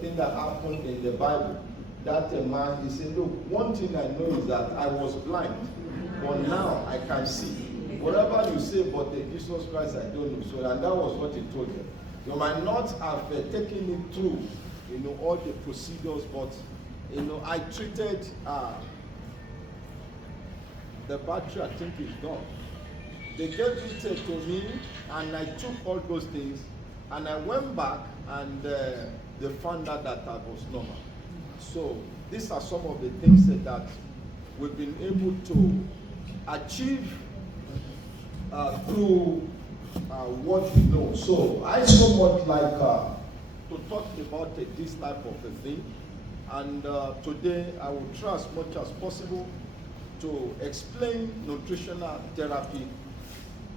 thing that happened in the Bible. That man, he said, look, one thing I know is that I was blind, but now I can see. Whatever you say about the Jesus Christ, I don't know. So, and that was what he told them. You might not have taken it through, all the procedures, but, I treated the battery, I think is gone. They gave it to me, and I took all those things, and I went back, and they found out that I was normal. So these are some of the things that we've been able to achieve through what we know. So I so much like to talk about this type of a thing, and today I will try as much as possible to explain nutritional therapy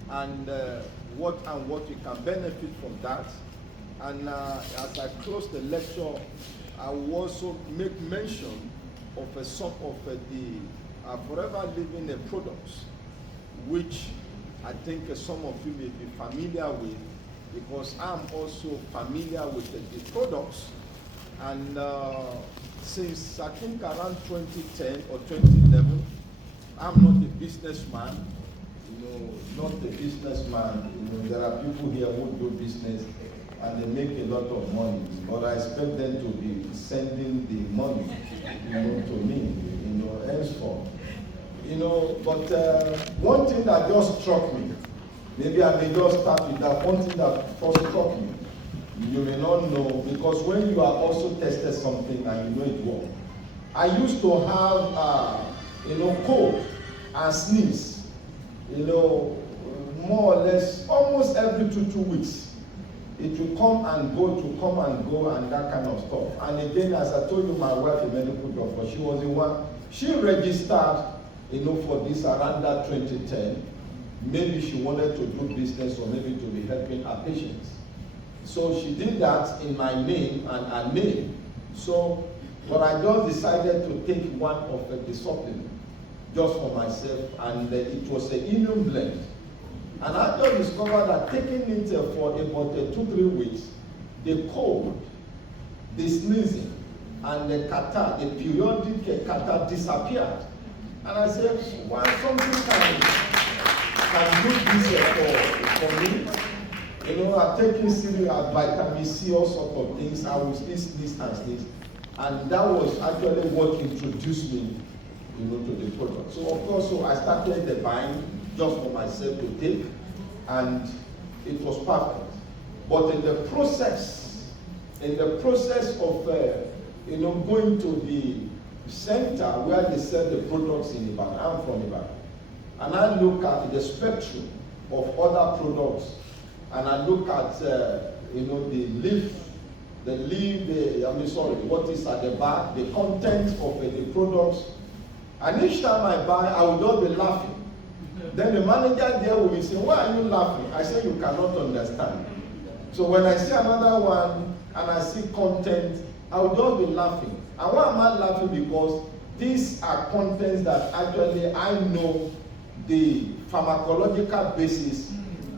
and what you can benefit from that. And as I close the lecture, I will also make mention of some of the Forever Living products, which I think some of you may be familiar with, because I'm also familiar with the products. And since I think around 2010 or 2011, I'm not a businessman, not a businessman. There are people here who do business and they make a lot of money, but I expect them to be sending the money, to me, henceforth. But one thing that just struck me, maybe I may just start with that. One thing that first struck me, you may not know, because when you have also tested something and it works. I used to have, cold and sneeze, more or less almost every two weeks. It will come and go, and that kind of stuff. And again, as I told you, my wife, a medical doctor, she was the one, she registered, for this around that 2010. Maybe she wanted to do business or maybe to be helping her patients. So she did that in my name and her name. So, but I just decided to take one of the supplements just for myself, and it was an immune blend. And I just discovered that taking it for about 2-3 weeks, the cold, the sneezing, and the catarrh, the periodic catarrh disappeared. And I said, why something can do this for me? I'm taking cereal, vitamin C, all sorts of things. I will sneeze and sneeze. And that was actually what introduced me, to the product. So of course, I started the buying just for myself to take, and it was perfect. But in the process of going to the center where they sell the products in Ibadan, I'm from Ibadan, and I look at the spectrum of other products, and I look at what is at the back, the content of the products, and each time I buy, I will just be laughing. Then the manager there will be saying, why are you laughing? I say, you cannot understand. So when I see another one and I see content, I will just be laughing. And why am I laughing? Because these are contents that actually I know the pharmacological basis,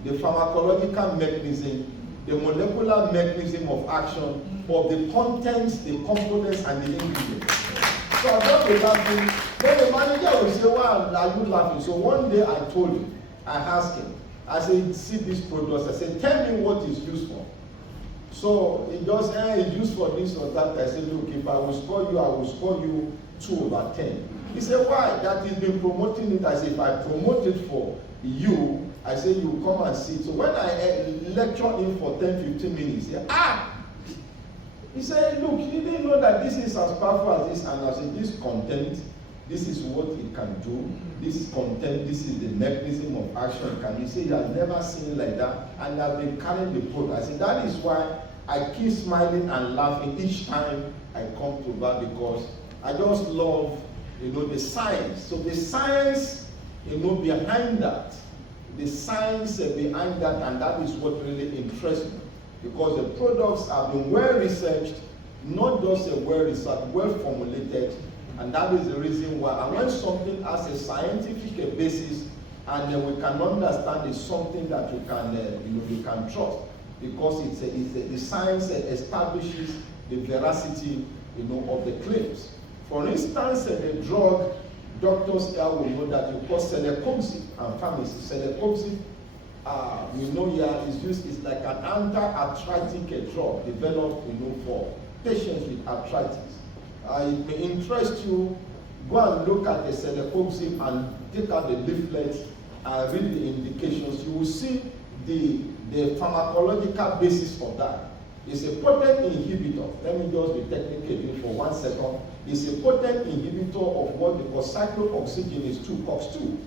the pharmacological mechanism, the molecular mechanism of action of the contents, the components, and the ingredients. So I just be laughing. Then the manager will say, why are you laughing? So one day I told him, I asked him, I said, see these products. I said, tell me what it's used for. So he just, it's used for this or that. I said, look, if I will score you, I will score you 2/10. He said, why? That he's been promoting it. I said, if I promote it for you, I said, you come and see it. So when I lecture him for 10-15 minutes, he said, he said, look, you didn't know that this is as powerful as this. And I said, this content, this is what it can do. This is content, this is the mechanism of action. Can you say he has never seen it like that? And I've been carrying the product. I said, that is why I keep smiling and laughing each time I come to that, because I just love, the science. So the science, behind that, the science behind that, and that is what really interests me. Because the products have been well researched, not just well researched, well formulated, and that is the reason why. And when something has a scientific basis, and we can understand it's something that you can trust, because the science establishes the veracity, of the claims. For instance, the drug, doctors here will know that you call celecoxib, and pharmacists, celecoxib, we know here is used, is like an anti-arthritic drug developed, for patients with arthritis. It may interest you. Go and look at the celecoxib and take out the leaflet and read the indications. You will see the pharmacological basis of that. It's a potent inhibitor. Let me just be technical for 1 second. It's a potent inhibitor of what they call cyclooxygenase 2, COX-2.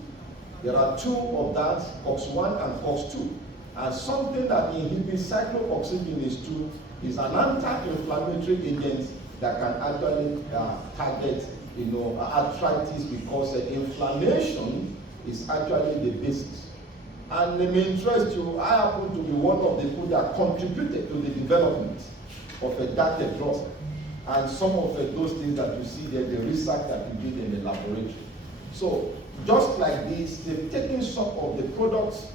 There are two of that, COX-1 and COX-2. And something that inhibits cyclooxygenase 2 is an anti-inflammatory agent that can actually target, arthritis, because inflammation is actually the basis. And it may interest you, I happen to be one of the people that contributed to the development of a data drug. And some of those things that you see there, the research that we did in the laboratory. So just like this, they've taken some of the products,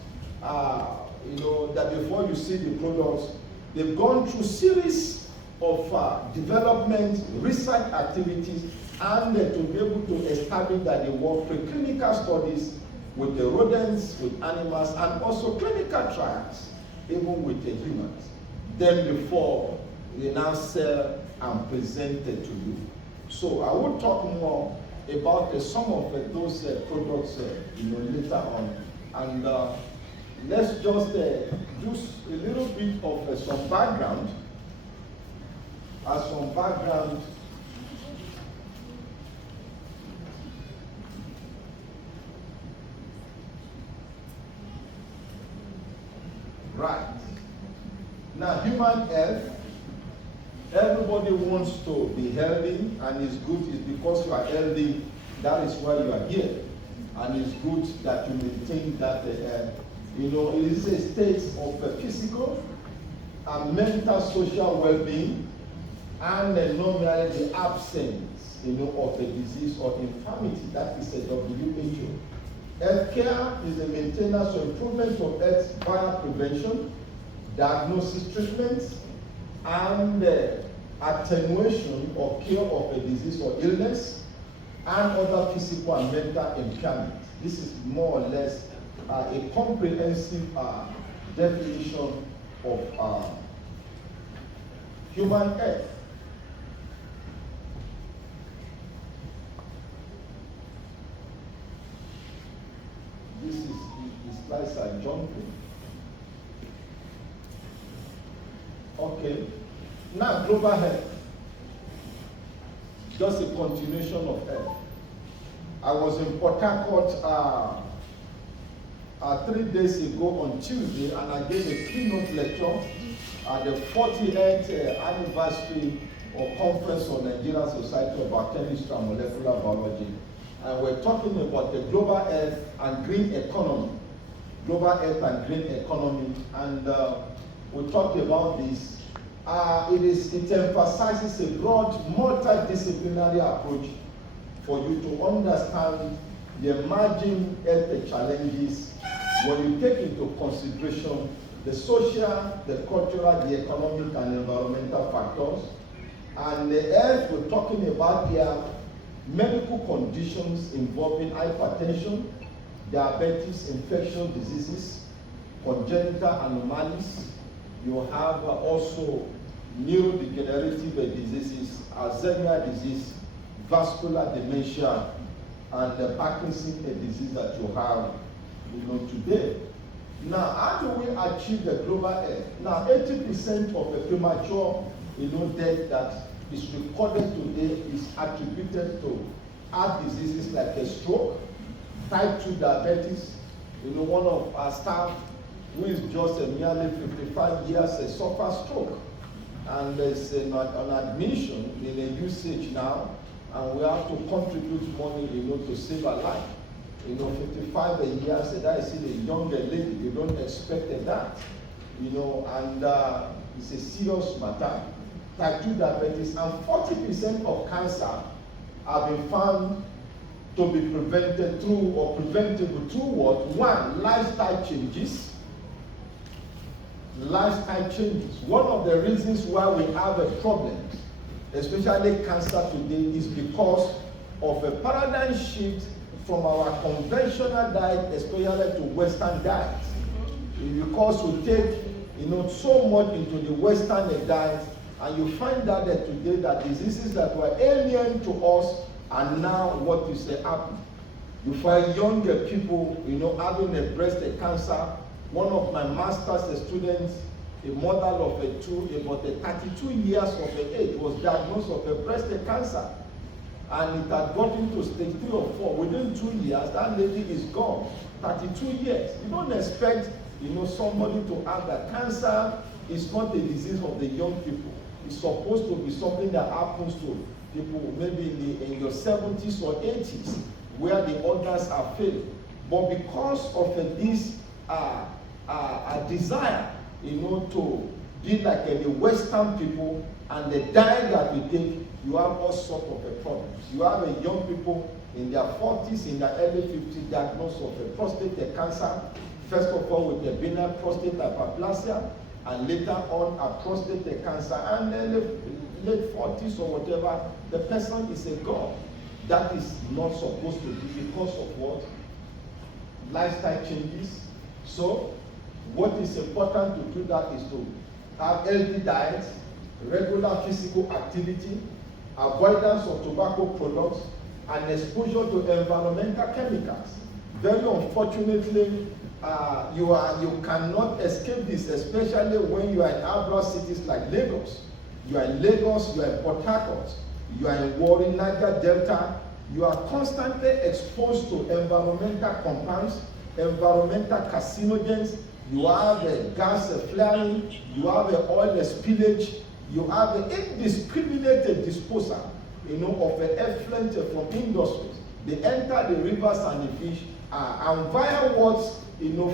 that before you see the products, they've gone through series of development, research activities, and to be able to establish that they work preclinical studies with the rodents, with animals, and also clinical trials, even with the humans. Then before they now sell and present it to you. So I will talk more about some of those products later on. And let's just do a little bit of some background. Right. Now, human health, everybody wants to be healthy, and it's good. It's because you are healthy, that is why you are here. And it's good that you maintain that, it is a state of physical and mental, social well-being, and not merely the absence, of a disease or infirmity. That is a WHO. Healthcare is the maintenance or improvement of health via prevention, diagnosis, treatment, and attenuation or cure of a disease or illness, and other physical and mental impairment. This is more or less a comprehensive definition of human health. This is the slides are jumping. Okay. Now, global health. Just a continuation of health. I was in Port Harcourt 3 days ago on Tuesday, and I gave a keynote lecture at the 40th anniversary or conference on Nigerian Society of Biochemistry and Molecular Biology. And we're talking about the global health and green economy. Global health and green economy. And we talked about this. It emphasizes a broad, multidisciplinary approach for you to understand the emerging health challenges when you take into consideration the social, the cultural, the economic, and environmental factors. And the health we're talking about here, medical conditions involving hypertension, diabetes, infectious diseases, congenital anomalies. You have also neurodegenerative diseases, Alzheimer's disease, vascular dementia, and the Parkinson's disease that you have today. Now, how do we achieve the global health? Now, 80% of the premature death that is recorded today is attributed to heart diseases like a stroke, type 2 diabetes. One of our staff who is just nearly 55 years suffer stroke, and there's an admission in a usage now, and we have to contribute money to save a life. 55 years, that is still a younger lady, you don't expect that, and it's a serious matter. Type 2 diabetes, and 40% of cancer have been found to be prevented through or preventable through what? One, lifestyle changes. lifestyle changes. One of the reasons why we have a problem, especially cancer today, is because of a paradigm shift from our conventional diet, especially to Western diet. Because we take so much into the Western diet, and you find out that today that diseases that were alien to us are now what you say happen. You find younger people, having a breast cancer. One of my master's students, a mother of about 32 years of age, was diagnosed of a breast cancer. And it had gotten to stage 3 or 4. Within 2 years, that lady is gone. 32 years. You don't expect, somebody to have that. Cancer is not a disease of the young people. It's supposed to be something that happens to people maybe in your 70s or 80s, where the organs are failing. But because of this desire, to be like the Western people and the diet that we take, you have all sorts of problems. You have young people in their 40s, in their early 50s, diagnosed of a prostate cancer. First of all, with a benign prostate hyperplasia, and later on a prostate cancer, and then the late 40s or whatever, the person is a god. That is not supposed to be because of what? Lifestyle changes. So, what is important to do that is to have healthy diet, regular physical activity, avoidance of tobacco products, and exposure to environmental chemicals. Very unfortunately, you cannot escape this, especially when you are in urban cities like Lagos. You are in Lagos, you are in Port Harcourt, you are in Warri, Niger Delta. You are constantly exposed to environmental compounds, environmental carcinogens. You have gas flaring, you have oil spillage, you have indiscriminate disposal, of effluent from industries. They enter the rivers and the fish, and via what,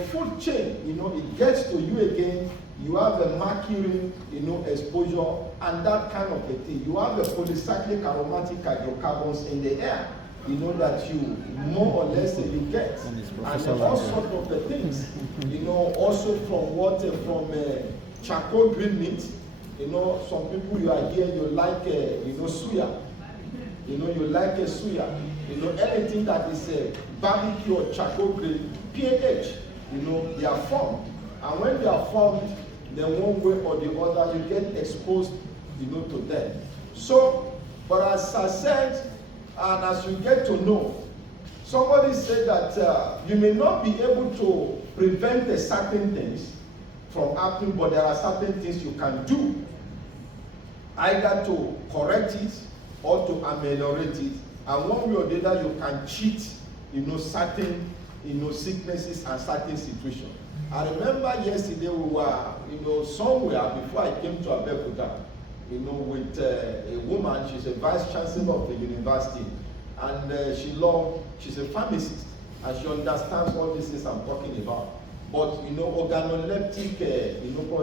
food chain, it gets to you again. You have a mercury, exposure, and that kind of a thing. You have the polycyclic aromatic hydrocarbons in the air, that you more or less you get, and all sorts of the things, also from charcoal grilled meat. Some people you are here, you like, suya. You like a suya. Anything that is barbecue or charcoal grilled, pH, they are formed. And when they are formed, then one way or the other, you get exposed, to them. So, but as I said, and as you get to know, somebody said that you may not be able to prevent certain things from happening, but there are certain things you can do, either to correct it or to ameliorate it. And one way or the other, you can cheat, certain, sicknesses and certain situations. I remember yesterday we were, somewhere before I came to Abeokuta, with a woman. She's a vice chancellor of the university, and she's a pharmacist, and she understands all these things I'm talking about. But organoleptic,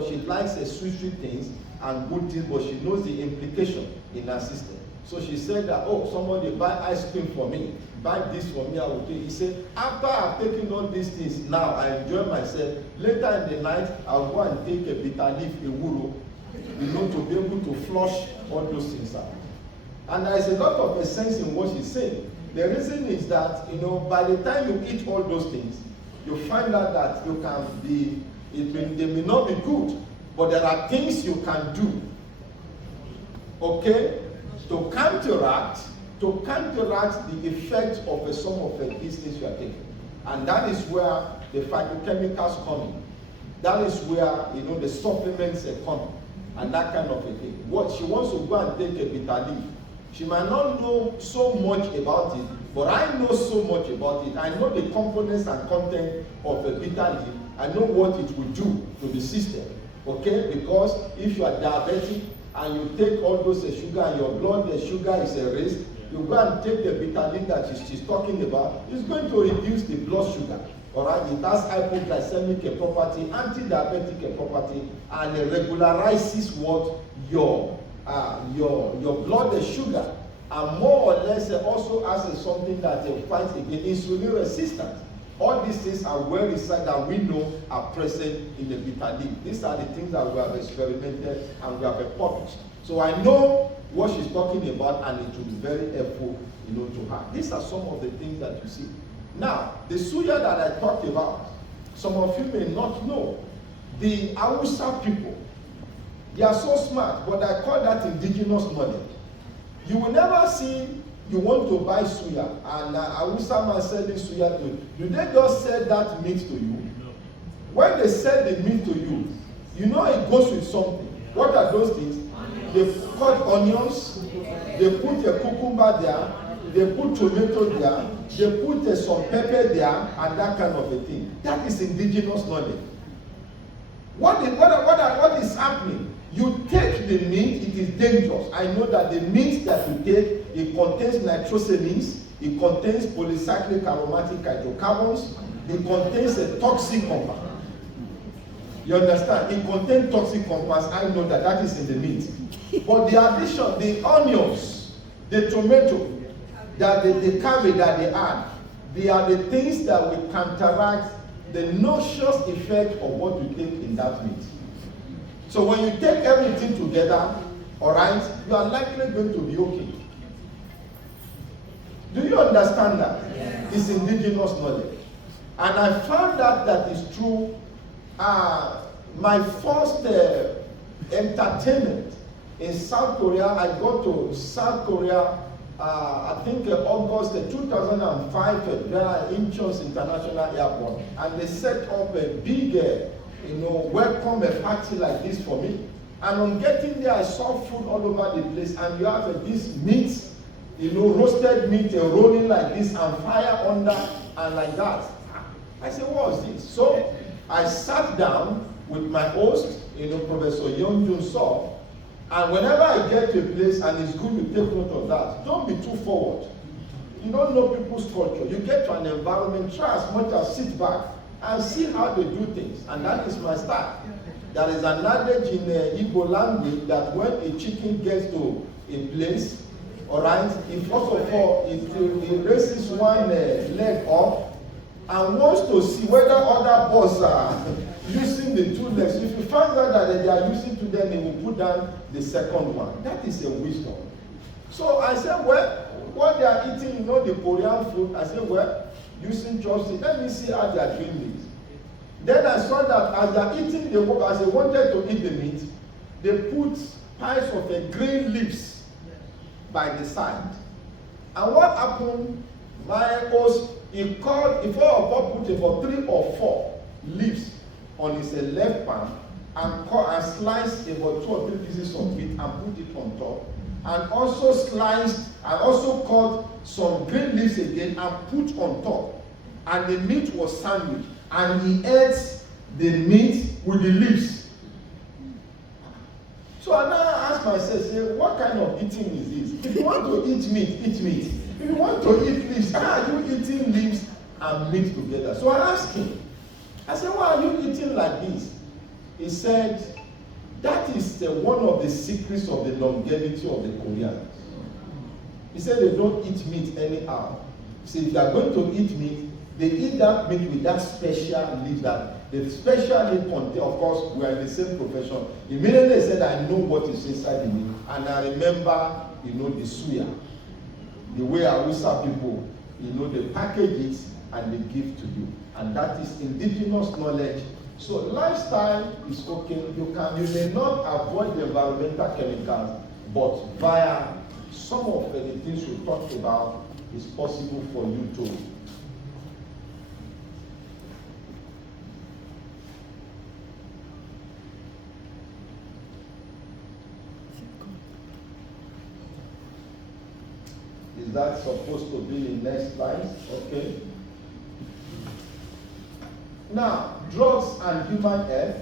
she likes sweet things and good things, but she knows the implication in her system. So she said that, somebody buy ice cream for me, buy this for me, I will take. He said, after I've taken all these things, now I enjoy myself. Later in the night, I'll go and take a bitter leaf, a wuro, to be able to flush all those things out. And there is a lot of sense in what she's saying. The reason is that, by the time you eat all those things, you find out that you can be, they may not be good, but there are things you can do, okay, to counteract the effect of some of these things you are taking. And that is where the phytochemicals come in. That is where, the supplements come in, and that kind of a thing. What she wants to go and take a bitter leaf. She might not know so much about it, but I know so much about it. I know the components and content of a bitter leaf. I know what it will do to the system, okay? Because if you are diabetic and you take all those sugar and your blood sugar is raised, you go and take the bitter leaf that she's talking about, it's going to reduce the blood sugar. All right, it has hypoglycemic property, anti-diabetic property, and it regularizes what your blood sugar, and more or less also has something that fights against insulin resistance. All these things are well researched that we know are present in the bitter leaf. These are the things that we have experimented and we have published. So I know what she's talking about, and it will be very helpful, to her. These are some of the things that you see. Now, the suya that I talked about, some of you may not know. The Hausa people, they are so smart, but I call that indigenous knowledge. You will never see you want to buy suya, and Hausa man selling suya to you. Do they just sell that meat to you? No. When they sell the meat to you, it goes with something. What are those things? They cut onions, they put a cucumber there, they put tomato there, they put some pepper there, and that kind of a thing. That is indigenous knowledge. What is happening? You take the meat, it is dangerous. I know that the meat that you take, it contains nitrosamines, it contains polycyclic aromatic hydrocarbons, it contains a toxic compound. You understand? It contains toxic compounds. I know that is in the meat. But the addition, the onions, the tomato, the cabbage that they add, they are the things that will counteract the noxious effect of what you take in that meat. So when you take everything together, all right, you are likely going to be okay. Do you understand that? Yes. It's indigenous knowledge. And I found that is true. My first entertainment in South Korea, I got to South Korea, I think August 2005, there in Incheon International Airport, and they set up a big, welcome party like this for me. And on getting there, I saw food all over the place, and you have this meat, roasted meat rolling like this, and fire under, and like that. I said, what is this? So I sat down with my host, Professor Young Jun So, and whenever I get to a place, and it's good to take note of that, don't be too forward. You don't know people's culture. You get to an environment, try as much as sit back and see how they do things. And that is my style. There is an adage in Igbo language that when a chicken gets to a place, all right, first of all, it raises one leg up and wants to see whether other birds are using the two legs. If you find out that they are using two, then they will put down the second one. That is a wisdom. So I said, well, what they are eating, the Korean food, I said, well, using chopsticks, let me see how they are doing this. Then I saw that as they are eating as they wanted to eat the meat, they put piles of green leaves by the side. And what happened, my host, he called, put about 3 or 4 leaves on his left palm and sliced about 2 or 3 pieces of meat and put it on top. And also sliced and also cut some green leaves again and put on top. And the meat was sandwiched. And he ate the meat with the leaves. So I now asked myself, what kind of eating is this? If you want to eat meat, eat meat. If you want to eat leaves, how are you eating leaves and meat together? So I asked him, I said, why are you eating like this? He said, that is one of the secrets of the longevity of the Koreans. He said they don't eat meat anyhow. He said if they are going to eat meat, they eat that meat with that special leaf that the special leaf contain. Of course, we are in the same profession. Immediately he said, I know what is inside the meat. And I remember, the suya. The way Hausa people, they package it and they give to you. And that is indigenous knowledge. So lifestyle is okay. You may not avoid the environmental chemicals, but via some of the things we talked about, it's possible for you to. Is that supposed to be in next slide? Okay. Now, drugs and human health.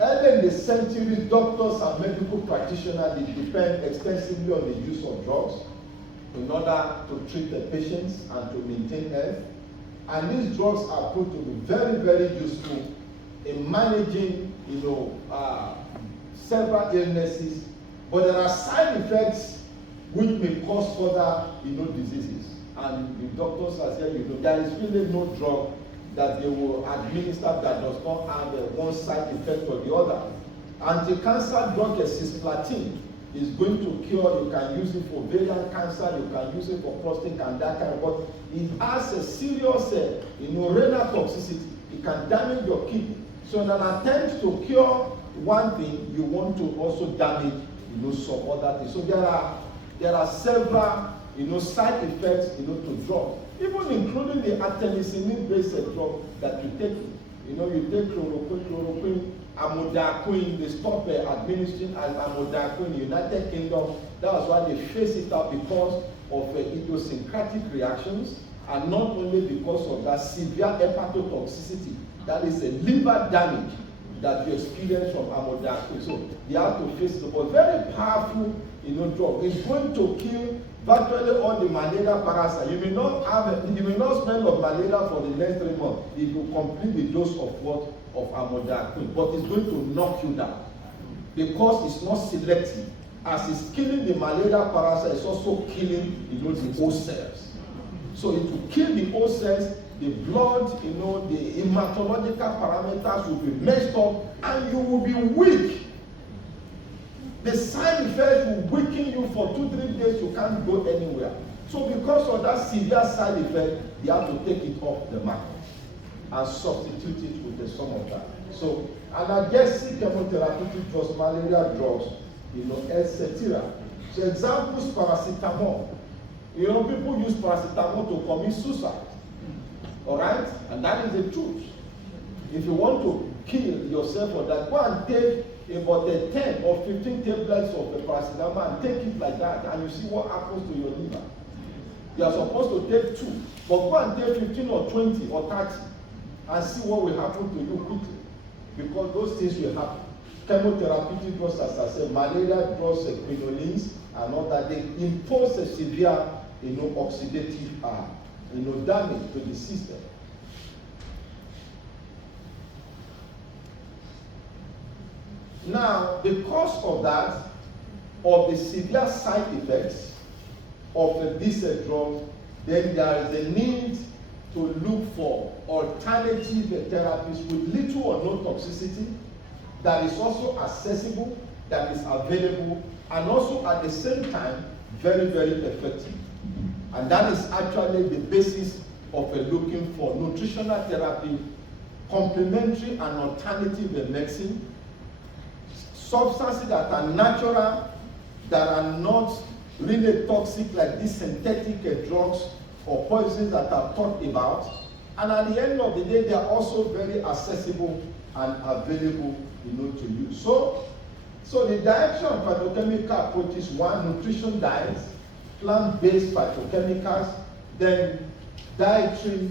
Early in the century, doctors and medical practitioners depend extensively on the use of drugs in order to treat the patients and to maintain health. And these drugs are proved to be very, very useful in managing, several illnesses. But there are side effects which may cause further, diseases. and the doctors are saying, there is really no drug that they will administer that does not have one side effect or the other. Anti-cancer drug cisplatin is going to cure. You can use it for ovarian cancer, you can use it for prostate and that kind of, but it has a serious renal toxicity. It can damage your kidney. So in an attempt to cure one thing, you want to also damage some other things. So there are several side effects to drugs, even including the artemisinin-based drug that you take. You take chloroquine, amodiaquine. They stop administering amodiaquine in the United Kingdom. That was why they phased it out, because of idiosyncratic reactions, and not only because of that severe hepatotoxicity, that is a liver damage that you experience from amodiaquine. So they have to face it. But very powerful drug. It's going to kill virtually all the malaria parasites. You may not smell of malaria for the next 3 months if you complete the dose of amodiaquine. But it's going to knock you down, because it's not selective. As it's killing the malaria parasite, it's also killing the O cells. So it will kill the O cells, the blood, the hematological parameters will be messed up, and you will be weak. The side effects will weaken you for 2-3 days. You can't go anywhere. So because of that severe side effect, you have to take it off the market and substitute it with some of that. So analgesic chemotherapeutic drugs, malaria drugs, etc. So examples, paracetamol. People use paracetamol to commit suicide. All right? And that is the truth. If you want to kill yourself or that, go and take about 10 or 15 tablets of the paracetamol and take it like that, and you see what happens to your liver. You are supposed to take 2, but go and take 15 or 20 or 30 and see what will happen to you quickly, because those things will happen. Chemotherapeutic drugs, as I said, malaria drugs, quinolines, and all that, they impose a severe oxidative damage to the system. Now, because of that, of the severe side effects of this drug, then there is a need to look for alternative therapies with little or no toxicity, that is also accessible, that is available, and also at the same time very, very effective. And that is actually the basis of looking for nutritional therapy, complementary and alternative medicine, substances that are natural, that are not really toxic like these synthetic drugs or poisons that I've talked about. And at the end of the day, they are also very accessible and available to use. So the direction of phytochemical approach is: 1, nutrition diets, plant-based phytochemicals, then dietary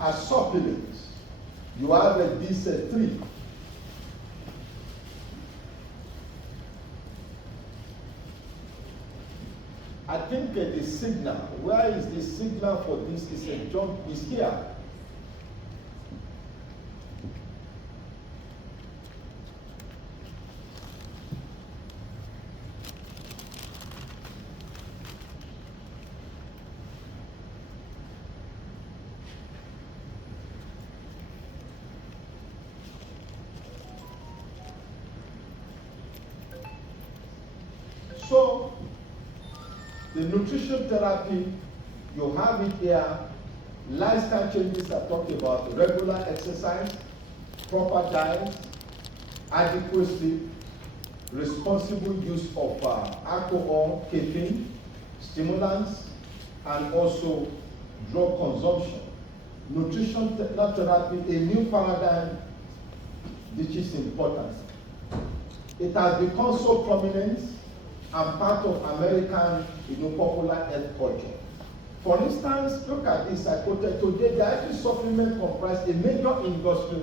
as supplements. You have these 3. I think the signal, where is the signal for this? Is a jump, is here. So, the nutrition therapy, you have it here. Lifestyle changes I talked about: regular exercise, proper diet, adequate sleep, responsible use of alcohol, caffeine, stimulants, and also drug consumption. Nutrition therapy, a new paradigm, which is important. It has become so prominent and part of American popular health culture. For instance, look at this. I quoted today, dietary supplement comprise a major industry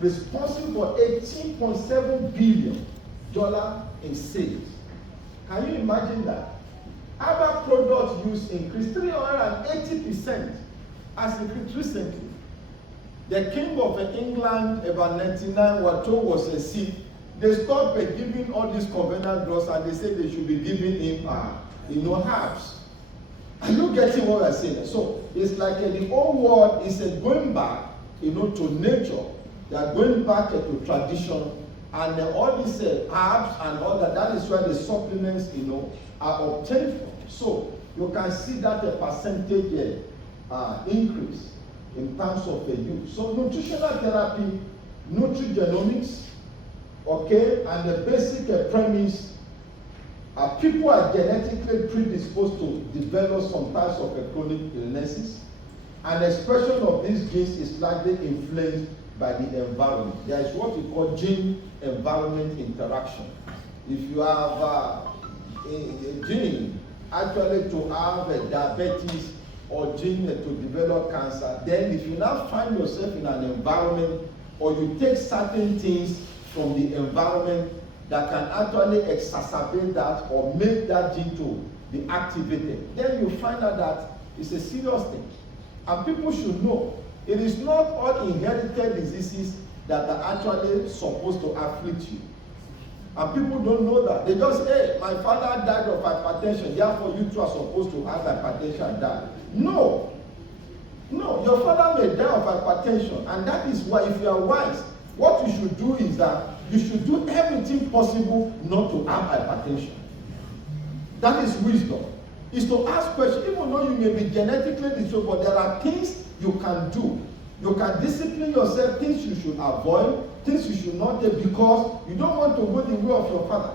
responsible for $18.7 billion in sales. Can you imagine that? Herbal product use increased 380% as increased recently. The king of England, about 99, was a sick. They stopped giving all these conventional drugs, and they said they should be giving him herbs. Are you getting what I'm saying? So it's like the old world is going back, to nature. They are going back to tradition, and all these herbs and all that. That is where the supplements, are obtained from. So you can see that a percentage increase in terms of the use. So nutritional therapy, nutrigenomics, okay, and the basic premise. People are genetically predisposed to develop some types of chronic illnesses. An expression of these genes is likely influenced by the environment. There is what we call gene-environment interaction. If you have a gene actually to have diabetes or gene to develop cancer, then if you now find yourself in an environment or you take certain things from the environment that can actually exacerbate that or make that gene to be activated, then you find out that it's a serious thing. And people should know, it is not all inherited diseases that are actually supposed to afflict you. And people don't know that. They just say, hey, my father died of hypertension, therefore you too are supposed to have hypertension and die. No. No, your father may die of hypertension, and that is why if you are wise, what you should do is that you should do everything possible not to have hypertension. That is wisdom. Is to ask questions, even though you may be genetically disabled, but there are things you can do. You can discipline yourself, things you should avoid, things you should not take, because you don't want to go the way of your father.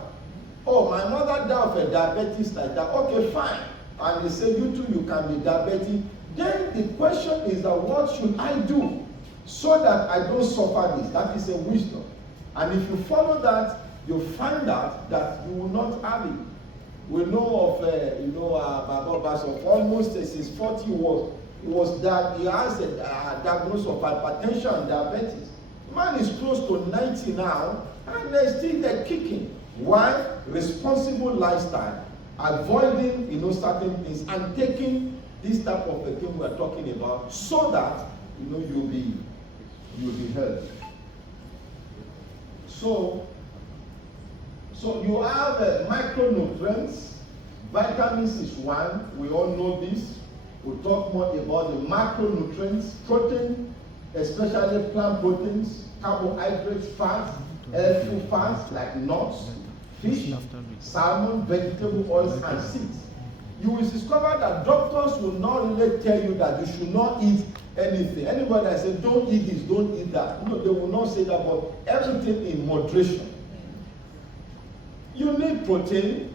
Oh, my mother died of a diabetes like that. Okay, fine. And they say, you too, you can be diabetic. Then the question is that what should I do so that I don't suffer this? That is a wisdom. And if you follow that, you find out that you will not have it. We know of, Baba Basso, almost since 40 was that he has a diagnosis of hypertension and diabetes. The man is close to 90 now, and they're still kicking. Why? Responsible lifestyle, avoiding, certain things, and taking this type of a thing we're talking about, so that, you'll be healthy. So you have micronutrients. Vitamins is one. We all know this. We'll talk more about the macronutrients. Protein, especially plant proteins, carbohydrates, fats, healthy fats like nuts, fish, salmon, vegetable oils, and seeds. You will discover that doctors will not really tell you that you should not eat anything. Anybody that says, don't eat this, don't eat that. No, they will not say that, but everything in moderation. You need protein,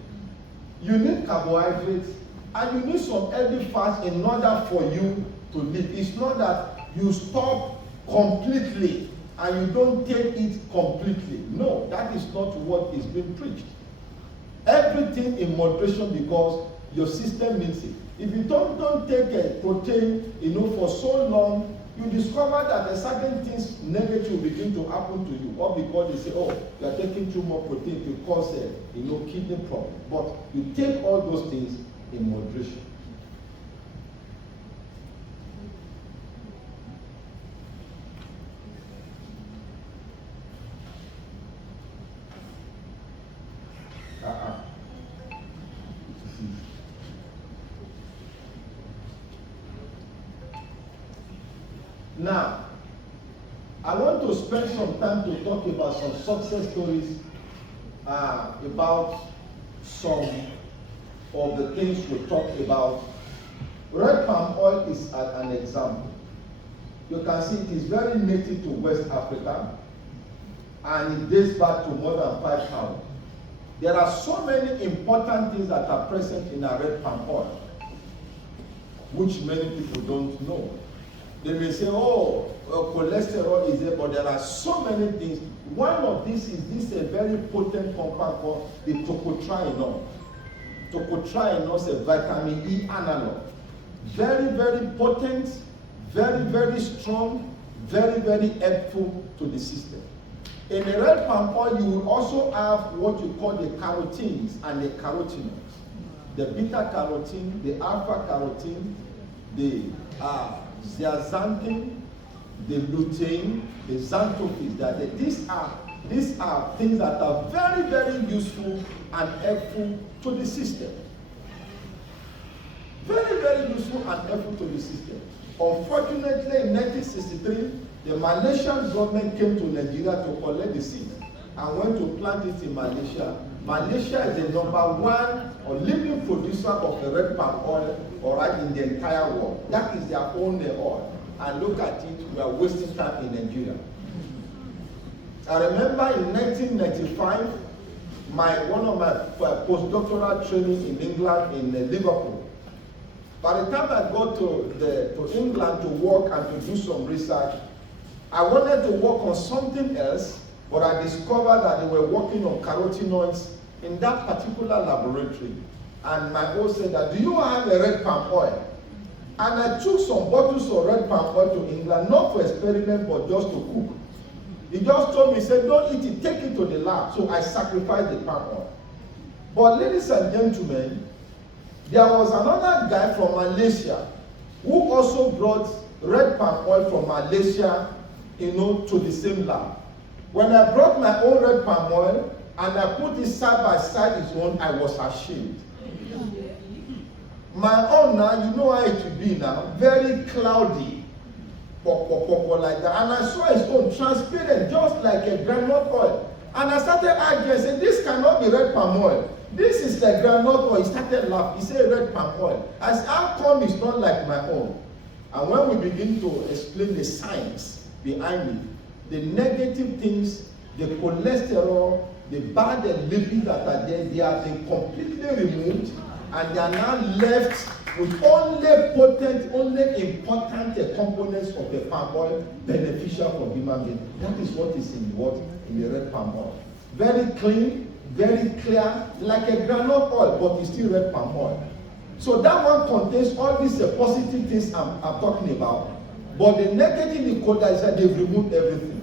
you need carbohydrates, and you need some healthy fats in order for you to live. It's not that you stop completely and you don't take it completely. No, that is not what is being preached. Everything in moderation, because your system needs it. If you don't take a protein, for so long, you discover that a certain things negative begin to happen to you, or because they say, oh, you are taking too much protein to cause kidney problem. But you take all those things in moderation. Now, I want to spend some time to talk about some success stories about some of the things we talked about. Red palm oil is an example. You can see it is very native to West Africa, and it dates back to more than 5,000. There are so many important things that are present in a red palm oil, which many people don't know. They may say, oh, cholesterol is there, but there are so many things. One of these is a very potent compound called the tocotrienol. Tocotrienol is a vitamin E analog. Very, very potent, very, very strong, very, very helpful to the system. In the red palm oil, you will also have what you call the carotenes and the carotenoids. The beta carotene, the alpha carotene, the zeaxanthin, the lutein, the xanthophyll. These are things that are very, very useful and helpful to the system. Very, very useful and helpful to the system. Unfortunately, in 1963, the Malaysian government came to Nigeria to collect the seed and went to plant it in Malaysia. Malaysia is the #1 or leading producer of the red palm oil, all right, in the entire world. That is their own oil. And look at it, we are wasting time in Nigeria. I remember in 1995, one of my postdoctoral training in England, in Liverpool. By the time I got to England to work and to do some research, I wanted to work on something else, but I discovered that they were working on carotenoids in that particular laboratory. And my host said that, do you have a red palm oil? And I took some bottles of red palm oil to England, not for experiment, but just to cook. He just told me, he said, don't eat it, take it to the lab. So I sacrificed the palm oil. But ladies and gentlemen, there was another guy from Malaysia who also brought red palm oil from Malaysia, to the same lab. When I brought my own red palm oil and I put it side by side his own, I was ashamed. My own now, you know how it will be now, very cloudy, like that. And I saw his own transparent, just like a granite oil. And I started arguing, I said, this cannot be red palm oil. This is like granite oil. He started laughing. He said red palm oil. I said, how come it's not like my own? And when we begin to explain the science behind it, the negative things, the cholesterol, the bad lipids that are there, they have been completely removed, and they are now left with only potent, only important components of the palm oil beneficial for human beings. That is what is in the red palm oil. Very clean, very clear, like a granite oil, but it's still red palm oil. So that one contains all these positive things I'm talking about, but the negative is that they've removed everything.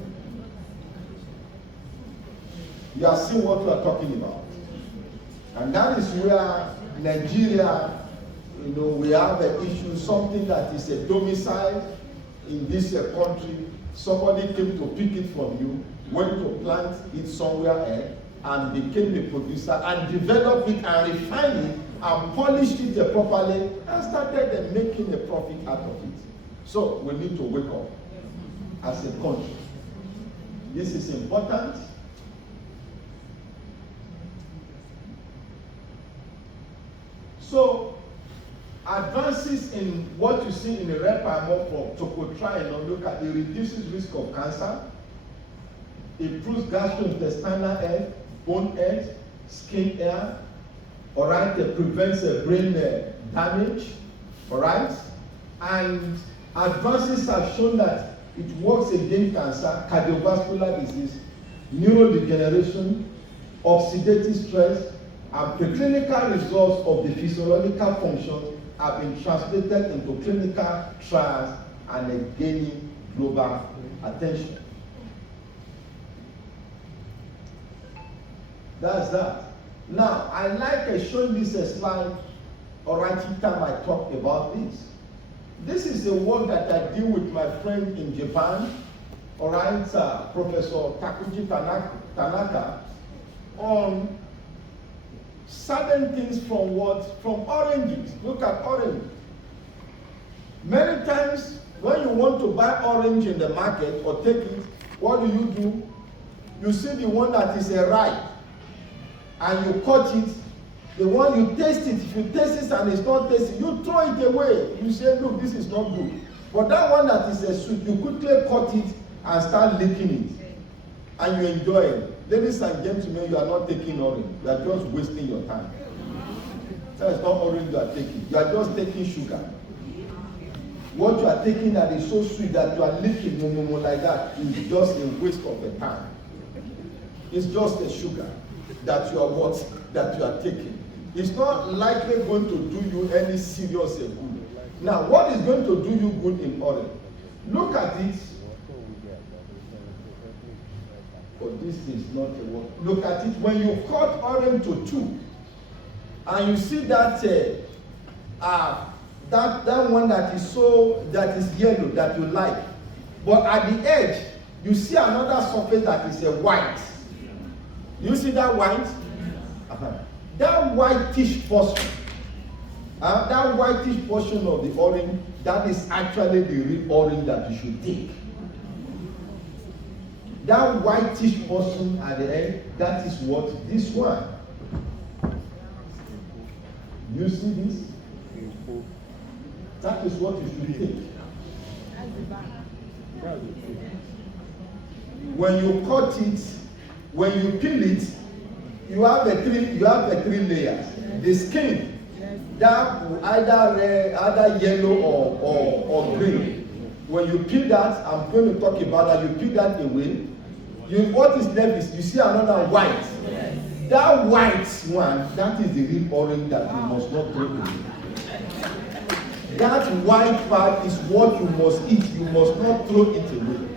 You are seeing what we are talking about. And that is where Nigeria, we have an issue, something that is a domicile in this country. Somebody came to pick it from you, went to plant it somewhere else, and became the producer, and developed it, and refined it, and polished it properly, and started making a profit out of it. So we need to wake up as a country. This is important. So, advances in what you see in the red palm oil for tocotrienol, look at it, reduces risk of cancer, improves gastrointestinal health, bone health, skin health, all right, it prevents brain damage, all right, and advances have shown that it works against cancer, cardiovascular disease, neurodegeneration, oxidative stress, and preclinical results of the physiological functions have been translated into clinical trials and are gaining global attention. That's that. Now, I like showing this slide, all right, each time I talk about this. This is the work that I do with my friend in Japan, all right, Professor Takuji Tanaka, on certain things from what? From oranges. Look at orange. Many times when you want to buy orange in the market or take it, what do? You see the one that is ripe and you cut it. The one you taste it, if you taste it and it's not tasty, you throw it away. You say, look, this is not good. But that one that is sweet, you quickly cut it and start licking it. And you enjoy it. Ladies and gentlemen, you are not taking orange. You are just wasting your time. That is not orange you are taking. You are just taking sugar. What you are taking that is so sweet that you are licking like that is just a waste of the time. It's just a sugar that you are taking. It's not likely going to do you any serious good. Now, what is going to do you good in orange? Look at it. But this is not a word. Look at it. When you cut orange to 2, and you see that that one that is yellow that you like, but at the edge you see another surface that is white. You see that white? That whitish portion That whitish portion of the orange, that is actually the real orange that you should take. That whitish portion at the end, that is what this one. You see this? That is what you should take. When you cut it, when you peel it, you have the three layers. The skin, that either red, either yellow or green. When you peel that, I'm going to talk about that. You peel that away. What is left is you see another white. That white one, that is the real orange that you must not throw away. That white part is what you must eat. You must not throw it away.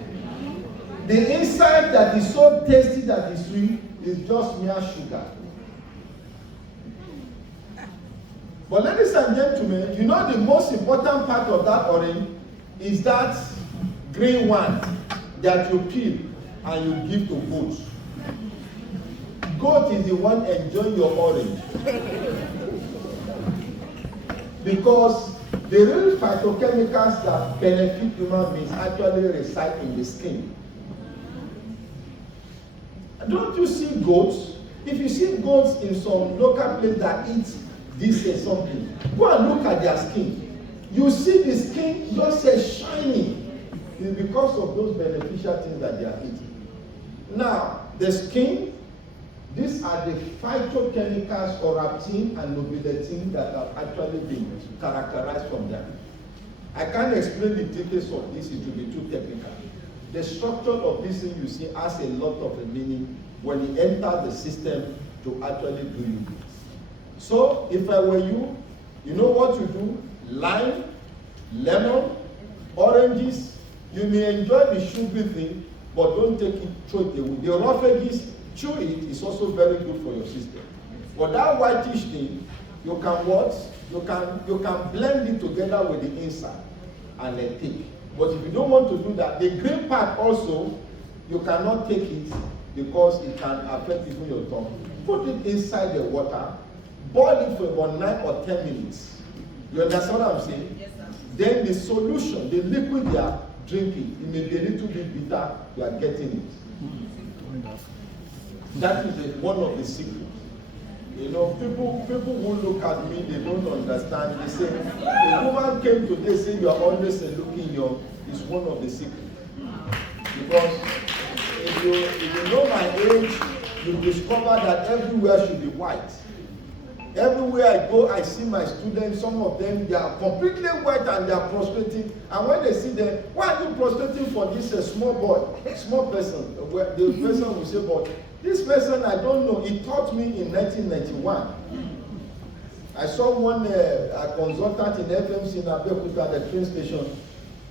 The inside that is so tasty that is sweet is just mere sugar. But ladies and gentlemen, you know the most important part of that orange is that green one that you peel and you give to goats. Goat is the one enjoying your orange. Because the real phytochemicals that benefit human beings actually reside in the skin. Don't you see goats? If you see goats in some local place that eat this or something, go and look at their skin. You see the skin just says shiny. It's because of those beneficial things that they are eating. Now, the skin, these are the phytochemicals oraptin and nobiletin that have actually been characterized from them. I can't explain the details of this, it will be too technical. The structure of this thing you see has a lot of a meaning when it enters the system to actually do you. So, if I were you, you know what to do? Lime, lemon, oranges. You may enjoy the sugary thing, but don't take it, throw it away. The rough edges, chew it, is also very good for your system. But that whitish thing, you can what? You can blend it together with the inside and then take. But if you don't want to do that, the green part also, you cannot take it because it can affect even your tongue. Put it inside the water, boil it for about 9 or 10 minutes. You understand what I'm saying? Yes, sir. Then the solution, the liquid you are drinking, it may be a little bit bitter, you are getting it. That is one of the secrets. You know, people who look at me, they don't understand. They say, the woman came today saying you are always looking young, is one of the secrets. Because if you know my age, you discover that everywhere should be white. Everywhere I go, I see my students, some of them, they are completely white and they are prostrating. And when they see them, why are you prostrating for this small boy, small person? The person will say, but this person, I don't know, he taught me in 1991. I saw one consultant in FMC in Abeokuta at the train station.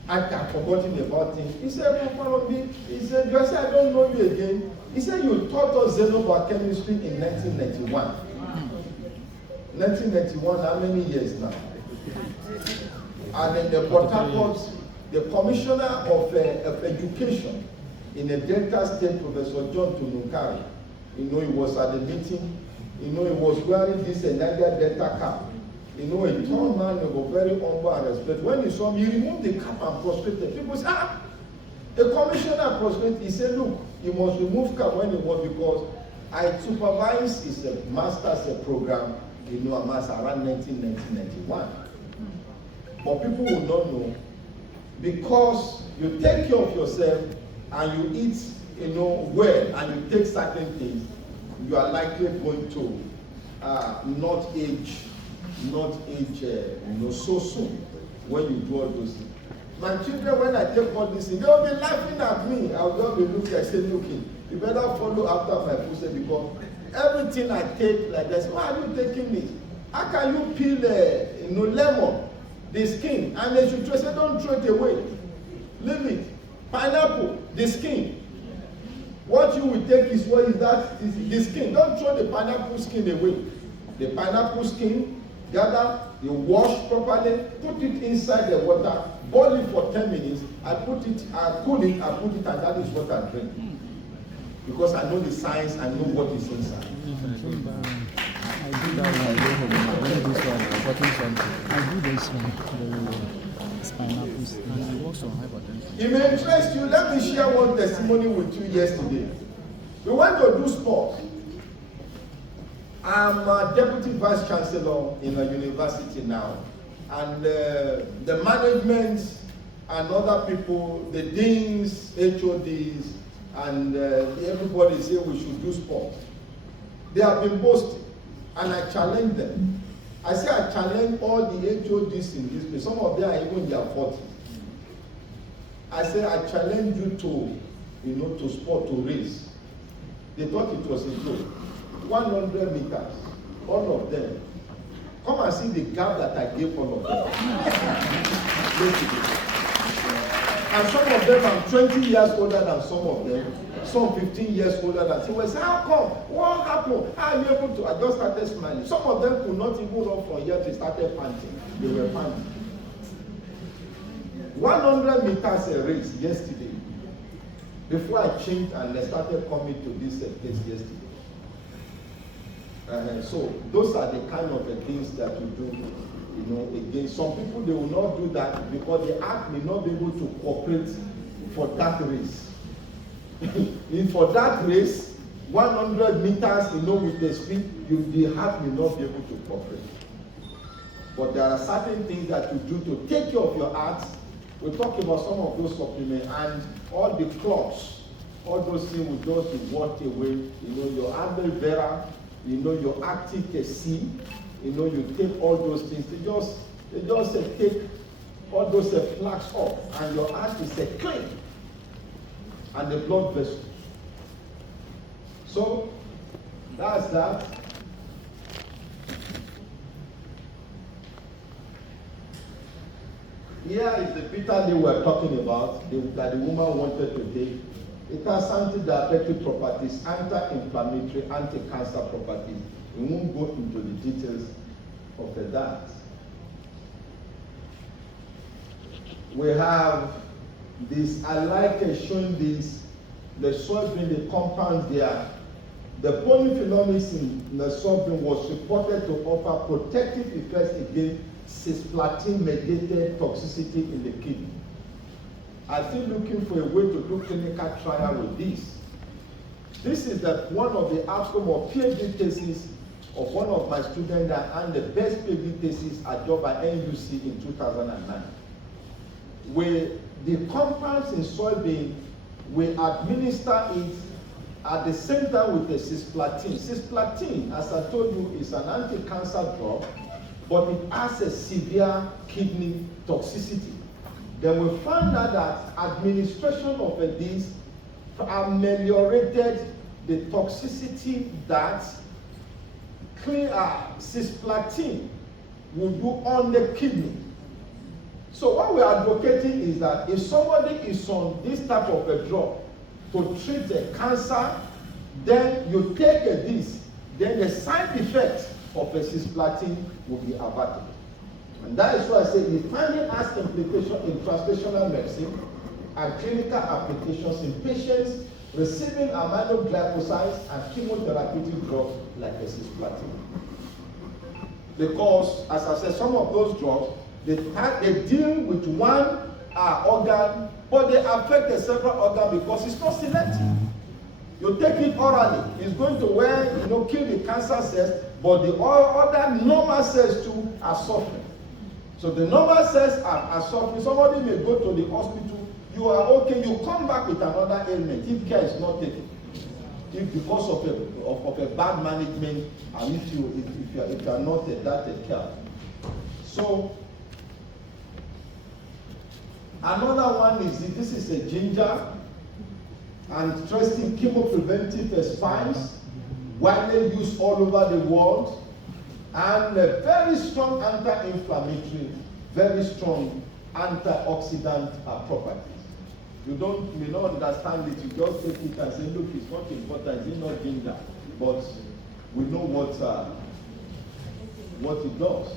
I've forgotten about him. He said, follow me. He said, Jose, I don't know you again. He said, you taught us xenobiochemistry in 1991. 1991, how many years now? And in the Port Harcourt, the Commissioner of Education in the Delta State, Professor John Tunukari, you know, he was at the meeting, you know, he was wearing this Niger Delta cap. You know, a tall man, he was very humble and respectful. When he saw me, he removed the cap and prostrated. People say, the commissioner prostrated. He said, look, you must remove cap when he was, because I supervised his master's program, you know, a master around 1991. But people will not know, because you take care of yourself and you eat, you know, well, and you take certain things, you are likely going to not age, you know, so soon when you do all those things. My children, when I take all these things, they will be laughing at me. I will just be looking, I say, looking, you better follow after my footsteps, because everything I take like this, why are you taking it? How can you peel, you know, lemon, the skin, and they should say, don't throw it away. Leave it. Pineapple, the skin. What you will take is what is that? The skin. Don't throw the pineapple skin away. The pineapple skin, gather, you wash properly, put it inside the water, boil it for 10 minutes, I put it, I cool it, I put it, and that is what I drink. Because I know the science, I know what is inside. I do that one. I do this one. I'm talking something. this one very well. It's pineapples and it works on hypertension. It may interest you. Let me share one testimony with you yesterday. We went to do sport. I'm a deputy vice chancellor in a university now, and the management and other people, the deans, HODs, and everybody say we should do sport. They have been boasting, and I challenge them. I say I challenge all the HODs in this place. Some of them are even in their 40s. I say I challenge you to sport, to race. They thought it was a joke. 100 meters, all of them. Come and see the gap that I gave all of them. And some of them are 20 years older than some of them. Some 15 years older than some. We say, how come? What happened? How are you able to? I just started smiling. Some of them could not even run for years. They started panting. They were panting. 100 meters a race yesterday. Before I changed and I started coming to this place yesterday. So those are the kind of things that you do, again. Some people, they will not do that because the heart may not be able to cooperate for that race. For that race, 100 meters, with the speed, the heart may not be able to cooperate. But there are certain things that you do to take care of your heart. We'll talk about some of those supplements and all the clots, all those things will just be washed away. Your aloe vera, your Arctic sea, you take all those things. They just take all those flax off, and your heart is clean, and the blood vessel. So that's that. Here is the bitter leaf we're talking about that the woman wanted to take. It has anti-diabetic properties, anti-inflammatory, anti-cancer properties. We won't go into the details of that. We have this, I like showing this, the soybean, the compounds there. The polyphenolics in the soybean was reported to offer protective effects against cisplatin-mediated toxicity in the kidney. I'm still looking for a way to do clinical trial with this. This is one of the outcome of PhD thesis of one of my students that earned the best PhD thesis at job at NUC in 2009. Where the compounds in soybean, we administer it at the same time with the cisplatin. Cisplatin, as I told you, is an anti-cancer drug, but it has a severe kidney toxicity. Then we found out that administration of these ameliorated the toxicity that cisplatin will do on the kidney. So what we're advocating is that if somebody is on this type of a drug to treat a cancer, then you take this, then the side effect of a cisplatin will be averted. And that is why I say the finding has implication in translational medicine and clinical applications in patients receiving aminoglycosides and chemotherapeutic drugs like a cisplatin. Because, as I said, some of those drugs, they deal with one organ, but they affect the several organs because it's not selective. You take it orally, it's going to kill the cancer cells, but the other normal cells too are suffering. So the normal cells are suffering. Somebody may go to the hospital, you are okay, you come back with another ailment if care is not taken. If because of a bad management, and if you are not that careful. So another one is this is a ginger and interesting chemopreventive spice, widely used all over the world, and a very strong anti-inflammatory, very strong antioxidant properties. You may not understand it, you just take it and say, look, it's not important, it's not ginger, but we know what it does.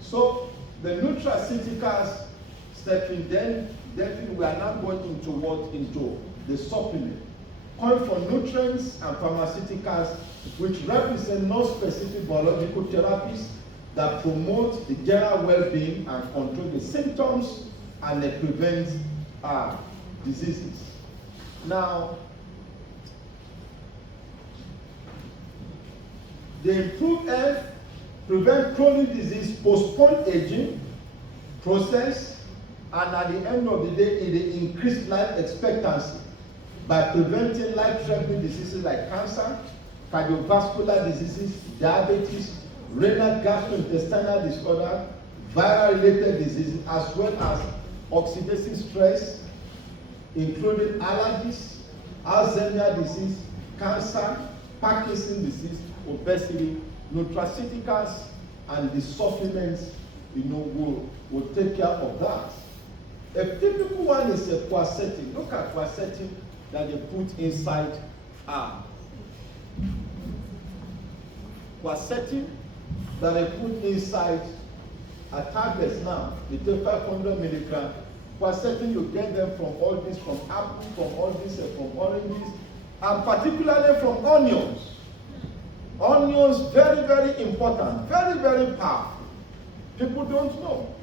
So the nutraceuticals stepping, then definitely we are not going into the supplement, coined for nutrients and pharmaceuticals, which represent non-specific biological therapies that promote the general well-being and control the symptoms and prevent diseases. Now, they improve health, prevent chronic disease, postpone aging process, and at the end of the day, it increase life expectancy by preventing life-threatening diseases like cancer, cardiovascular diseases, diabetes, renal gastrointestinal disorder, viral-related diseases, as well as oxidative stress, including allergies, Alzheimer's disease, cancer, Parkinson's disease, obesity. Nutraceuticals and the supplements, will take care of that. A typical one is a quercetin. Look at quercetin that they put inside quercetin that they put inside a tablets now. They take 500 milligrams. Quercetin, you get them from all this, from apple, from all this, from oranges, and particularly from onions. Onions, very, very important, very, very powerful. People don't know.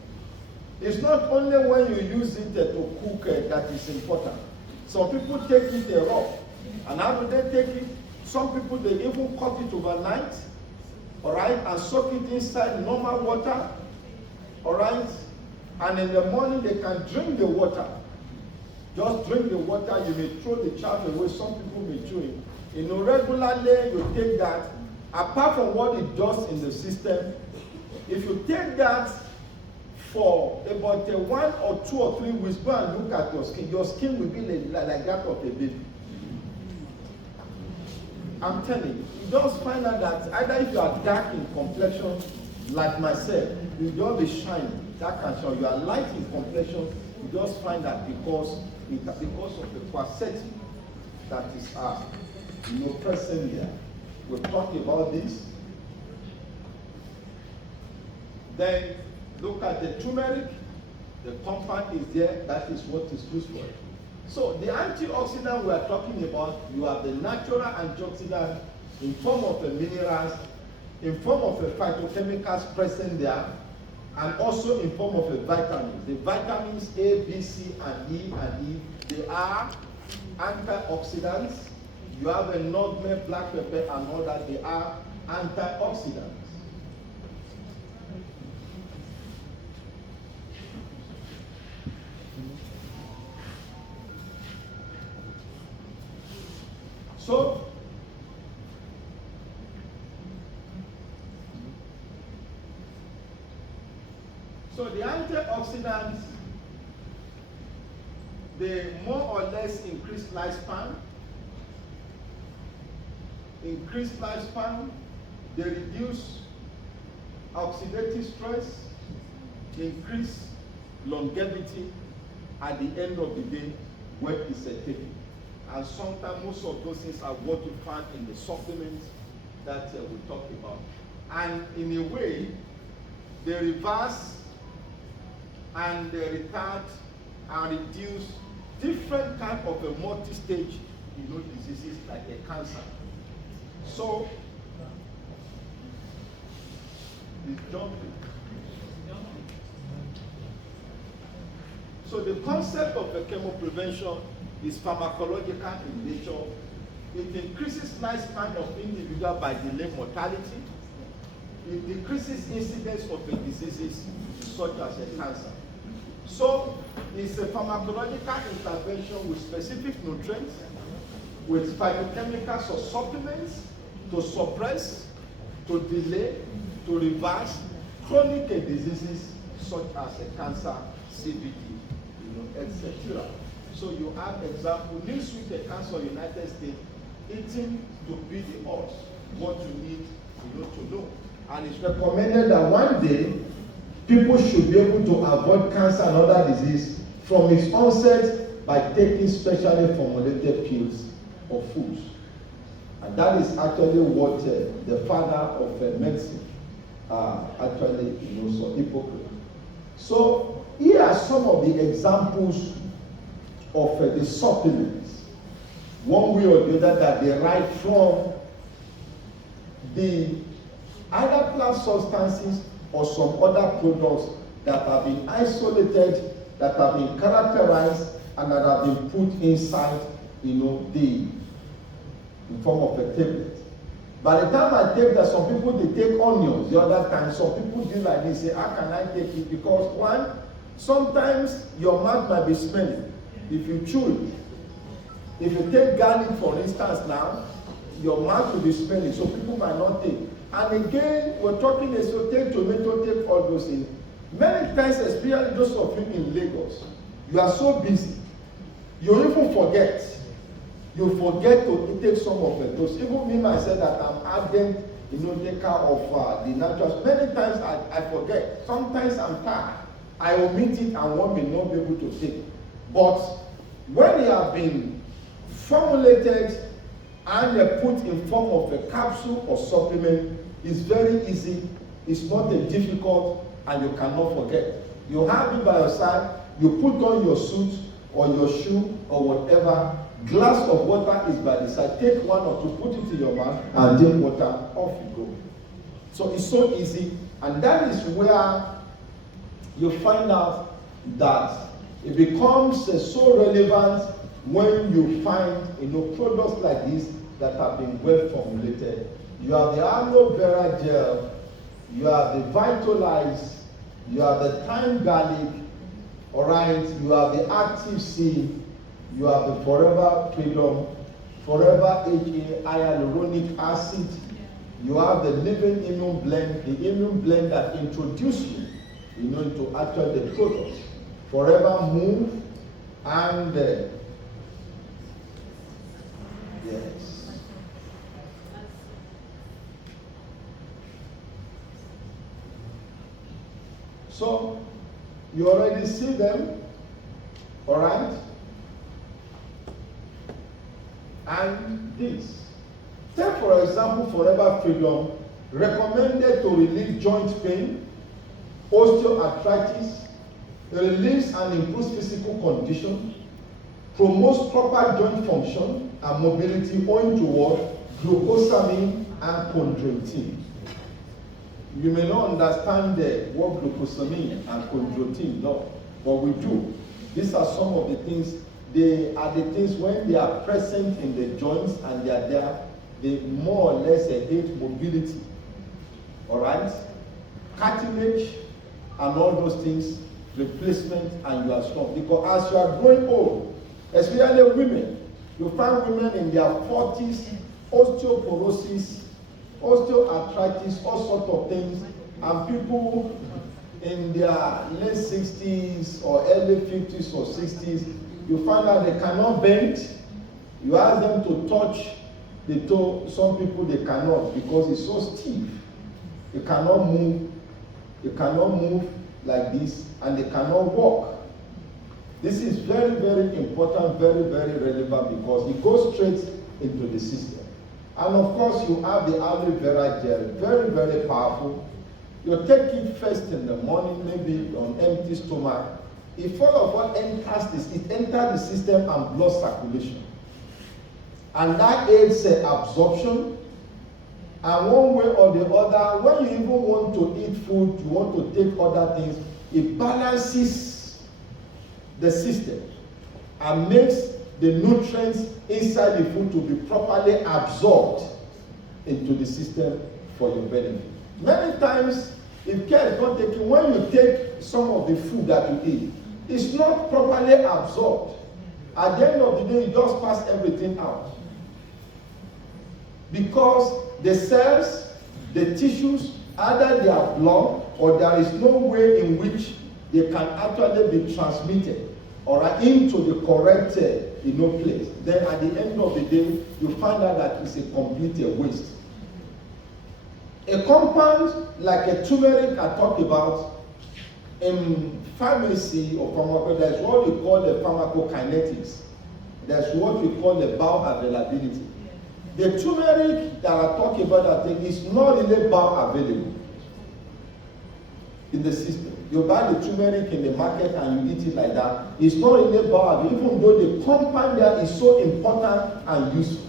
It's not only when you use it to cook that is important. Some people take it raw. And how do they take it? Some people, they even cut it overnight, all right, and soak it inside normal water, all right? And in the morning, they can drink the water. Just drink the water. You may throw the chaff away. Some people may chew it. Regularly, you take that. Apart from what it does in the system, if you take that for about 1 or 2 or 3 weeks, go and look at your skin will be like that of a baby. I'm telling you, you just find out that either if you are dark in complexion, like myself, you don't be shining, that can show. You are light in complexion, you just find that because of the quercetin that is present here. We'll talk about this. Then look at the turmeric. The compound is there. That is what is used for it. So the antioxidant we are talking about, you have the natural antioxidant in form of the minerals, in form of the phytochemicals present there, and also in form of the vitamins. The vitamins A, B, C, and E, they are antioxidants. You have a nutmeg, black pepper, and all that. They are antioxidants. So the antioxidants, they more or less increase lifespan. They reduce oxidative stress, increase longevity at the end of the day when it's taken. And sometimes most of those things are what you find in the supplements that we talk about. And in a way, they reverse and they retard and reduce different kind of a multi-stage diseases like a cancer. So, it's jumping. So the concept of the chemoprevention is pharmacological in nature. It increases lifespan of individual by delaying mortality. It decreases incidence of the diseases such as a cancer. So it's a pharmacological intervention with specific nutrients, with phytochemicals or supplements to suppress, to delay, to reverse chronic diseases such as a cancer, CVD, etc. So you have example, Newsweek, a cancer United States, eating to be the odds, what you need to know. And it's recommended that one day, people should be able to avoid cancer and other disease from its onset by taking specially formulated pills or foods. And that is actually what the father of medicine actually so Hippocrates. So here are some of the examples of the supplements one way or the other that derive from the either plant substances or some other products that have been isolated, that have been characterized, and that have been put inside, in form of a tablet. By the time I take that, some people they take onions. The other time, some people do like this. Say, how can I take it? Because one, sometimes your mouth might be smelling if you chew it. If you take garlic, for instance, now your mouth will be smelling, so people might not take. And again, we're talking so take tomato, take all those things. Many times, especially those of you in Lagos, you are so busy, you even forget. You forget to take some of it. Those even me myself that I'm ardent, taker of the natural. Many times I forget. Sometimes I'm tired. I omit it and one may not be able to take. But when they have been formulated and they're put in form of a capsule or supplement, it's very easy. It's not a difficult, and you cannot forget. You have it by your side. You put on your suit or your shoe or whatever. Glass of water is by the side. Take one or two, put it in your mouth, and take water, off you go. So it's so easy, and that is where you find out that it becomes so relevant when you find products like this that have been well formulated. You have the aloe vera gel, you have the Vitalize, you have the thyme garlic, all right, you have the active C, you have the Forever Freedom, Forever HA hyaluronic acid. You have the Living Immune Blend, the immune blend that introduces you, into actually the products. Forever Move and yes. So you already see them, all right? And this. Take for example Forever Freedom, recommended to relieve joint pain, osteoarthritis, relieves and improves physical condition, promotes proper joint function and mobility owing to what? Glucosamine and chondroitin. You may not understand what glucosamine and chondroitin do, but we do. These are some of the things. They are the things when they are present in the joints and they are there, they more or less aid mobility. All right? Cartilage and all those things, replacement, and you are strong. Because as you are growing old, especially women, you find women in their 40s, osteoporosis, osteoarthritis, all sorts of things, and people in their late 60s or early 50s or 60s, you find out they cannot bend. You ask them to touch the toe. Some people they cannot because it's so stiff. They cannot move. They cannot move like this, and they cannot walk. This is very, very important, very, very relevant because it goes straight into the system. And of course, you have the aloe vera gel, very, very powerful. You take it first in the morning, maybe on empty stomach. If all of what enters this, it enters the system and blood circulation. And that aids absorption. And one way or the other, when you even want to eat food, you want to take other things, it balances the system and makes the nutrients inside the food to be properly absorbed into the system for your benefit. Many times, if care is not taken, when you take some of the food that you eat, it's not properly absorbed. At the end of the day, you just pass everything out. Because the cells, the tissues, either they are blocked or there is no way in which they can actually be transmitted or into the correct place. Then at the end of the day, you find out that it's a complete waste. A compound like a turmeric I talked about, in pharmacy or pharmaco, there's what we call the pharmacokinetics. There's what we call the bioavailability. The turmeric that I talk about, I think, is not really bioavailable in the system. You buy the turmeric in the market and you eat it like that. It's not really bad, even though the compound there is so important and useful.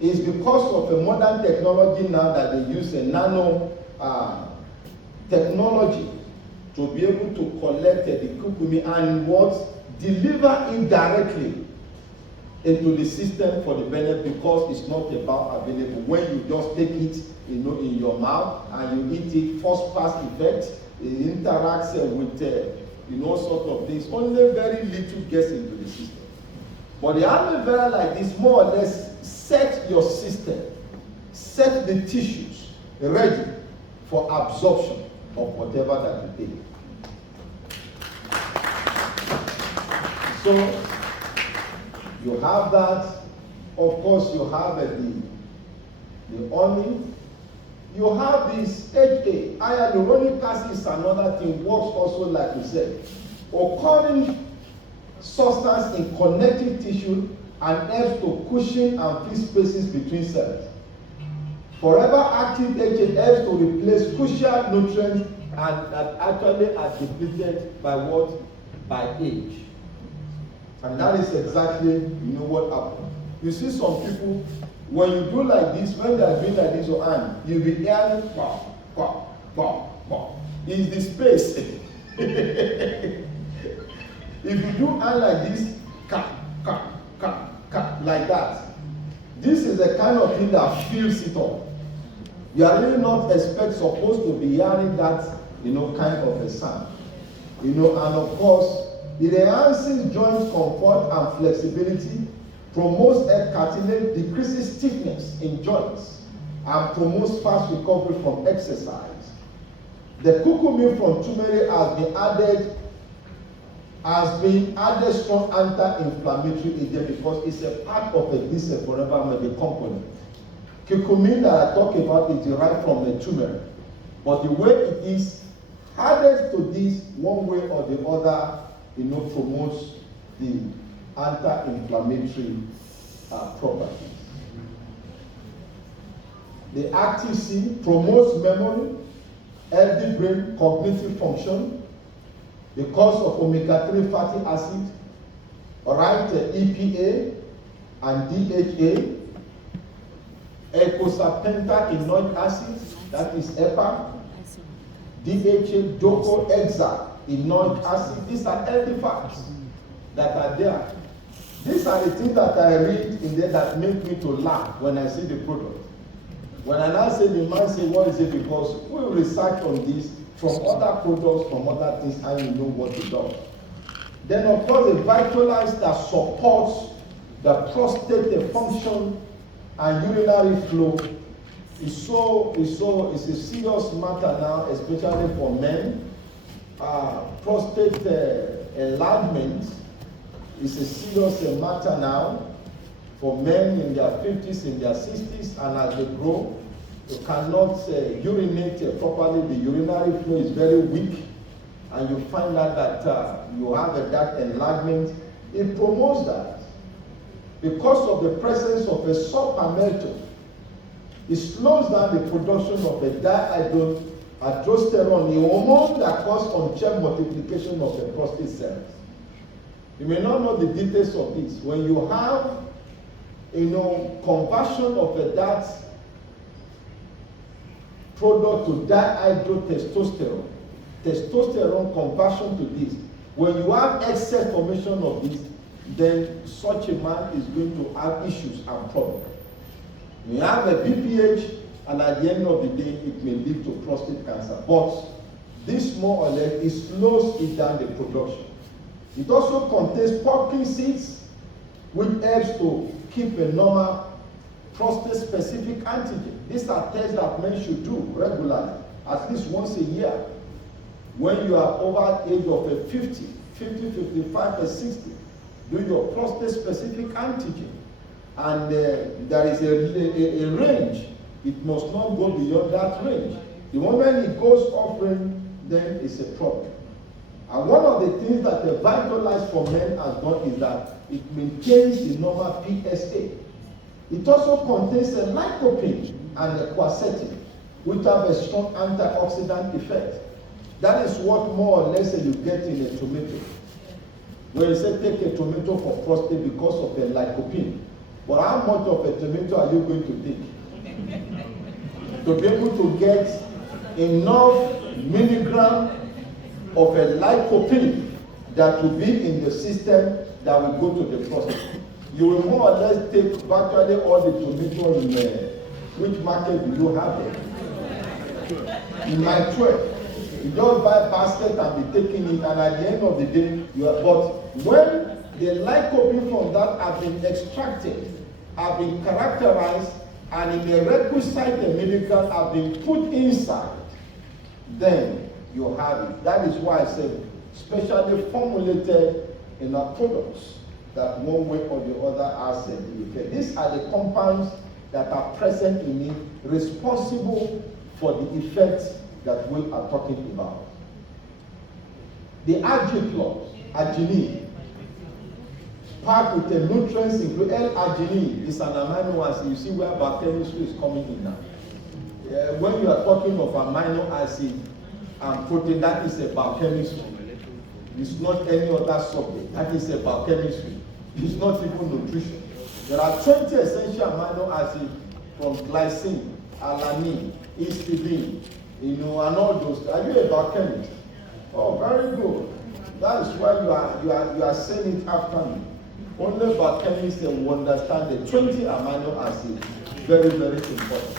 It's because of a modern technology now that they use a nano technology to be able to collect the curcumin and what deliver it directly into the system for the benefit, because it's not about available. When you just take it, in your mouth and you eat it, first pass effect, it interacts with sort of things. Only very little gets into the system. But the aloe vera like this more or less set your system, set the tissues ready for absorption of whatever that you take. So you have that. Of course, you have the onion. You have this HA, hyaluronic acid is another thing, works also like you said. Occurring substance in connective tissue and helps to cushion and fill spaces between cells. Forever active HA helps to replace crucial nutrients and that actually are depleted by what? By age. And that is exactly what happened. You see some people, when you do like this, when they are doing like this your hand, you'll be hearing pop, pop, pop, pop. It's the space. If you do hand like this, ka, ka, ka, ka, like that, this is the kind of thing that fills it up. You are really not supposed to be hearing that, kind of a sound. And of course, it enhances joint comfort and flexibility, promotes head cartilage, decreases stiffness in joints, and promotes fast recovery from exercise. The curcumin from turmeric has been added strong anti-inflammatory agent because it's a part of this forever medical component. Curcumin that I talk about is derived from the turmeric, but the way it is added to this one way or the other, promotes the anti-inflammatory properties. The active C promotes memory, healthy brain, cognitive function, because of omega-3 fatty acid, EPA and DHA, eicosapentaenoic acid, that is EPA, DHA, docosahexaenoic acid. These are healthy facts that are there. These are the things that I read in there that make me to laugh when I see the product. When I now say, the man say, what is it? Because we research on this from other products, from other things, and you know what it does. Then, of course, the Vitalize that supports the prostate function and urinary flow is a serious matter now, especially for men. Prostate enlargement is a serious matter now for men in their 50s, in their 60s, and as they grow, you cannot urinate properly. The urinary flow is very weak, and you find out that you have that enlargement. It promotes that because of the presence of a sulfamethyl. It slows down the production of a dihydrotestosterone, the hormone that causes unchecked multiplication of the prostate cells. You may not know the details of this. When you have, conversion of that product to dihydrotestosterone, testosterone conversion to this, when you have excess formation of this, then such a man is going to have issues and problems. You have a BPH, and at the end of the day, it may lead to prostate cancer. But this more or less, it slows it down the production. It also contains pumpkin seeds, which helps to keep a normal prostate-specific antigen. These are tests that men should do regularly, at least once a year. When you are over the age of 50, 55, or 60, do your prostate-specific antigen. And there is a range. It must not go beyond that range. The moment it goes off range, then it's a problem. And one of the things that the Vitalize for Men has done is that it maintains the normal PSA. It also contains a lycopene and a quercetin, which have a strong antioxidant effect. That is what more or less you get in a tomato. When you say take a tomato for prostate because of the lycopene, but how much of a tomato are you going to take? To be able to get enough milligram of a lycopene that will be in the system that will go to the prostate. You will more or less take virtually all the tomato in which market do you have it? In my 12. You just buy a basket and be taking it, and at the end of the day, but when the lycopene from that have been extracted, have been characterized, and in the requisite milligram have been put inside, then you have it. That is why I said, specially formulated in our products that one way or the other has an effect. These are the compounds that are present in it, responsible for the effects that we are talking about. The arginine, packed with the nutrients include L-arginine is an amino acid. You see where biochemistry is coming in now. When you are talking of amino acid and protein, that is a biochemistry. It's not any other subject. That is a biochemistry. It's not even nutrition. There are 20 essential amino acids from glycine, alanine, histidine, and all those. Are you a biochemist? Oh, very good. That is why you are saying it after me. Only biochemists will understand the 20 amino acids. Very, very important.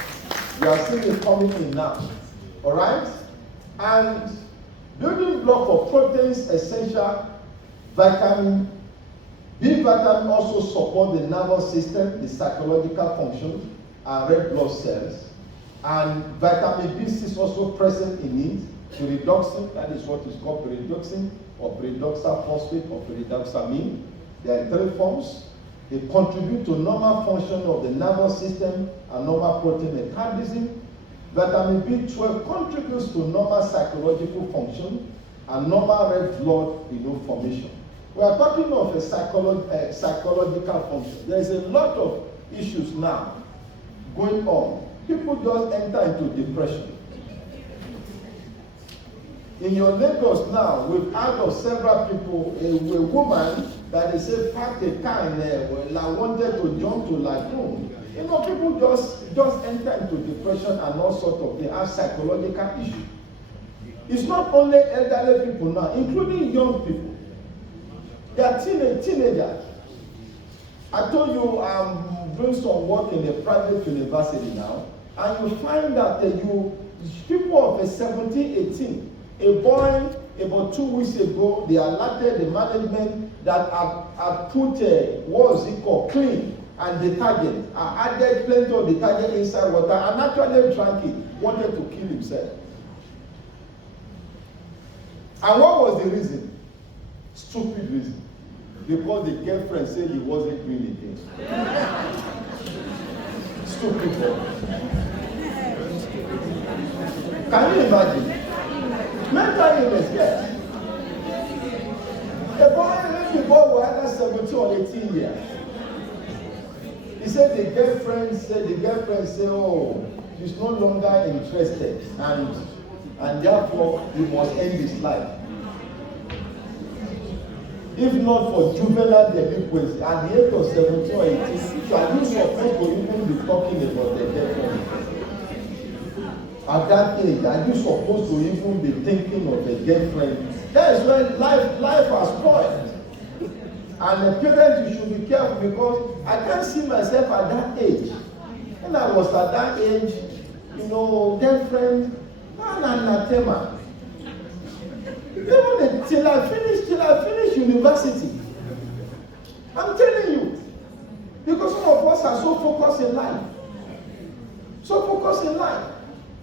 You are seeing it coming in now. All right? And building block of proteins essential, vitamin B vitamin also support the nervous system, the psychological function, and red blood cells. And vitamin B6 is also present in it. Pyridoxine, that is what is called pyridoxine, or pyridoxal phosphate, or pyridoxamine. There are 3 forms. They contribute to normal function of the nervous system and normal protein metabolism. Vitamin B12 contributes to normal psychological function and normal red blood formation. We are talking of a psychological function. There is a lot of issues now going on. People just enter into depression. In your Lagos now, we've heard of several people, a woman that they say packed a car in there, wanted to jump to lagoon. People just enter into depression and all sorts of, they have psychological issues. It's not only elderly people now, including young people. They are teenagers. I told you I'm doing some work in a private university now, and you find that people of 17, 18, a boy about 2 weeks ago, they alerted the management that had put clean and detergent. I added plenty of detergent inside water and actually drank it, wanted to kill himself. And what was the reason? Stupid reason. Because the girlfriend said he wasn't doing it. Stupid boy. Can you imagine? Mental illness, yes. The boy was either 17 or 18 years. He said the girlfriend said, oh, she's no longer interested, and therefore he must end his life. If not for juvenile delinquency, at the age of 17 or 18, are you supposed to even be talking about the girlfriend? At that age, are you supposed to even be thinking of a girlfriend? That is when life has spoiled. And the parents, you should be careful, because I can't see myself at that age. When I was at that age, girlfriend, anathema. Even till I finish university. I'm telling you. Because some of us are so focused in life.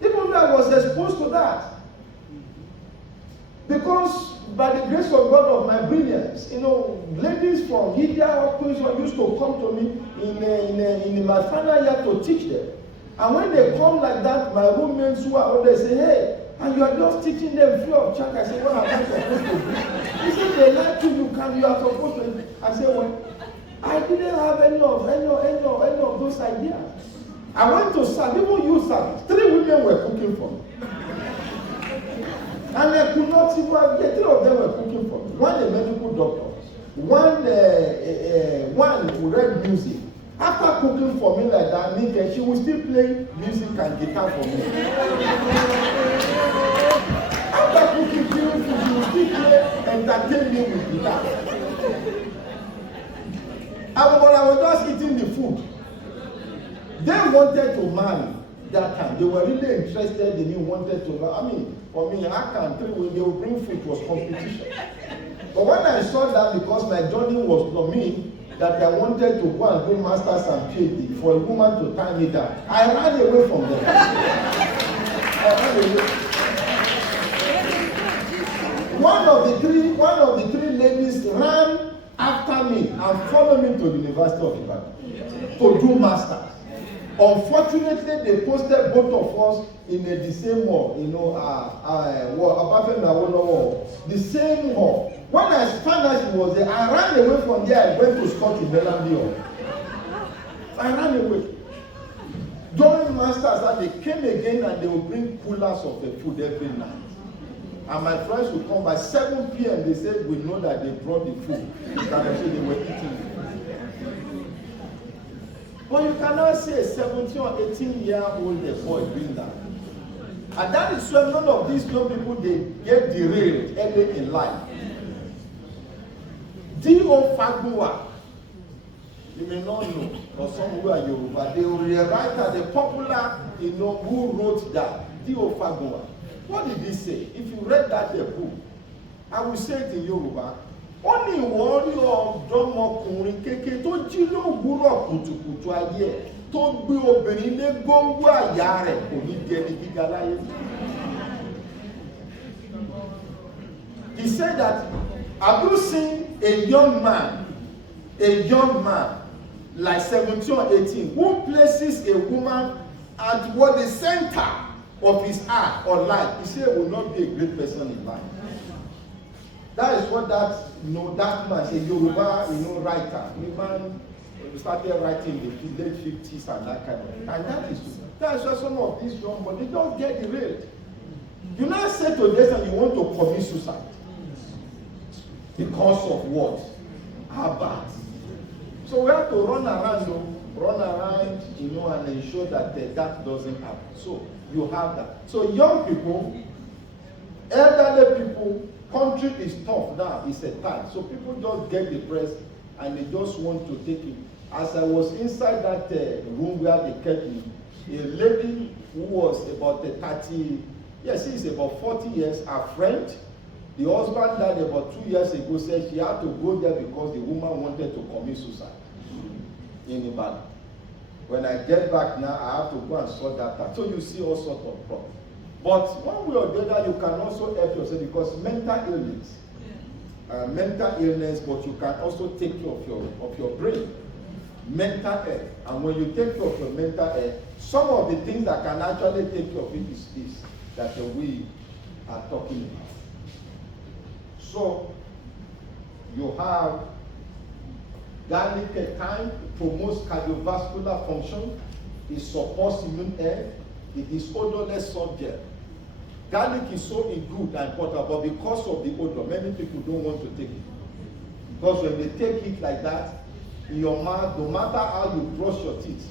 Even though I was exposed to that. Because by the grace of God of my brilliance, ladies from India used to come to me in my final year to teach them. And when they come like that, my roommates who are older say, hey, and you are just teaching them free of charge. I say, what am I supposed to do? He said, they like you are supposed to. I said, well, I didn't have any of those ideas. I went to serve, even you serve. 3 women were cooking for me. And And I could not even, the three of them were cooking for me. One a medical doctor, one who read music. After cooking for me like that, Nika, she will still play music and guitar for me. After cooking food, she will still play, entertain me with guitar. And when I was just eating the food, they wanted to marry that time. They were really interested in me, wanted to marry. I mean, for me, I can't tell when they would bring food, it was competition. But when I saw that, because my journey was for me, that I wanted to go and do masters and PhD for a woman to tie me down, I ran away from them. I ran away. One of the three ladies ran after me and followed me to the University of Ibadan to do masters. Unfortunately, they posted both of us in the same hall, the same hall. When I found out she was there, I ran away from there. I went to Scott in Bellambi. I ran away. During masters, they came again and they would bring coolers of the food every night. And my friends would come by 7 p.m. They said, we know that they brought the food. That they were eating it. But you cannot say a 17 or 18-year-old boy doing that. And that is why none of these young people, they get derailed early in life. D.O. Fagunwa, you may not know, or some who are Yoruba, the writer, the popular, who wrote that, D.O. Fagunwa. What did he say? If you read that book, I will say it in Yoruba. Ó ní ìwọ rí ọ̀dọ́mọkùnrin kékeré tó jí lówùúrọ̀ kùtùkùtù ayé ẹ̀ tó gbé obìnrin lé góńgó àyà rẹ̀ kò ní di ẹni gíga láyé. He said that, have you seen a young man like 17 or 18 who places a woman at what the center of his heart or life? He said will not be a great person in life. That is what that man, a Yoruba, writer, the man started writing in the late 50s and that kind of thing. And that is why some of these young boys, they don't get derailed. You now say to this and you want to commit suicide. Because of what? How bad. So we have to run around, and ensure that that doesn't happen. So you have that. So young people, elderly people, country is tough now, it's a time. So people just get depressed and they just want to take it. As I was inside that room where they kept me, a lady who was about 30, yes, she's about 40 years, her friend, the husband died about 2 years ago, said she had to go there because the woman wanted to commit suicide in Ibadan. When I get back now, I have to go and sort that out. So you see all sorts of problems. But one way or the other, you can also help yourself because mental illness, but you can also take care of your brain. Mental health. And when you take care of your mental health, some of the things that can actually take care of it is this that we are talking about. So you have garlic thyme, promotes cardiovascular function, it supports immune health, it is odorless soft gel. Garlic is so good and important, but because of the odor, many people don't want to take it. Because when they take it like that, in your mouth, no matter how you brush your teeth,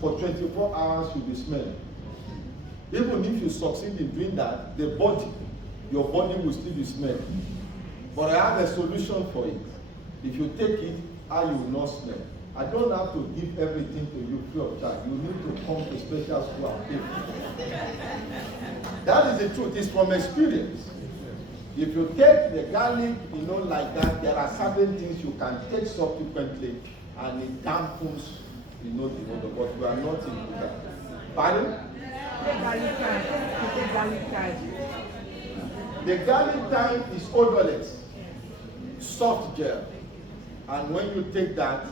for 24 hours you'll be smelling. Even if you succeed in doing that, your body will still be smelling. But I have a solution for it. If you take it, how you will not smell. I don't have to give everything to you free of charge. You need to come to special school and pay. That is the truth. It's from experience. If you take the garlic, like that, there are certain things you can take subsequently, and it dampens, the odor. But we are not in that. Pardon? The garlic thyme is odorless, soft gel, and when you take that,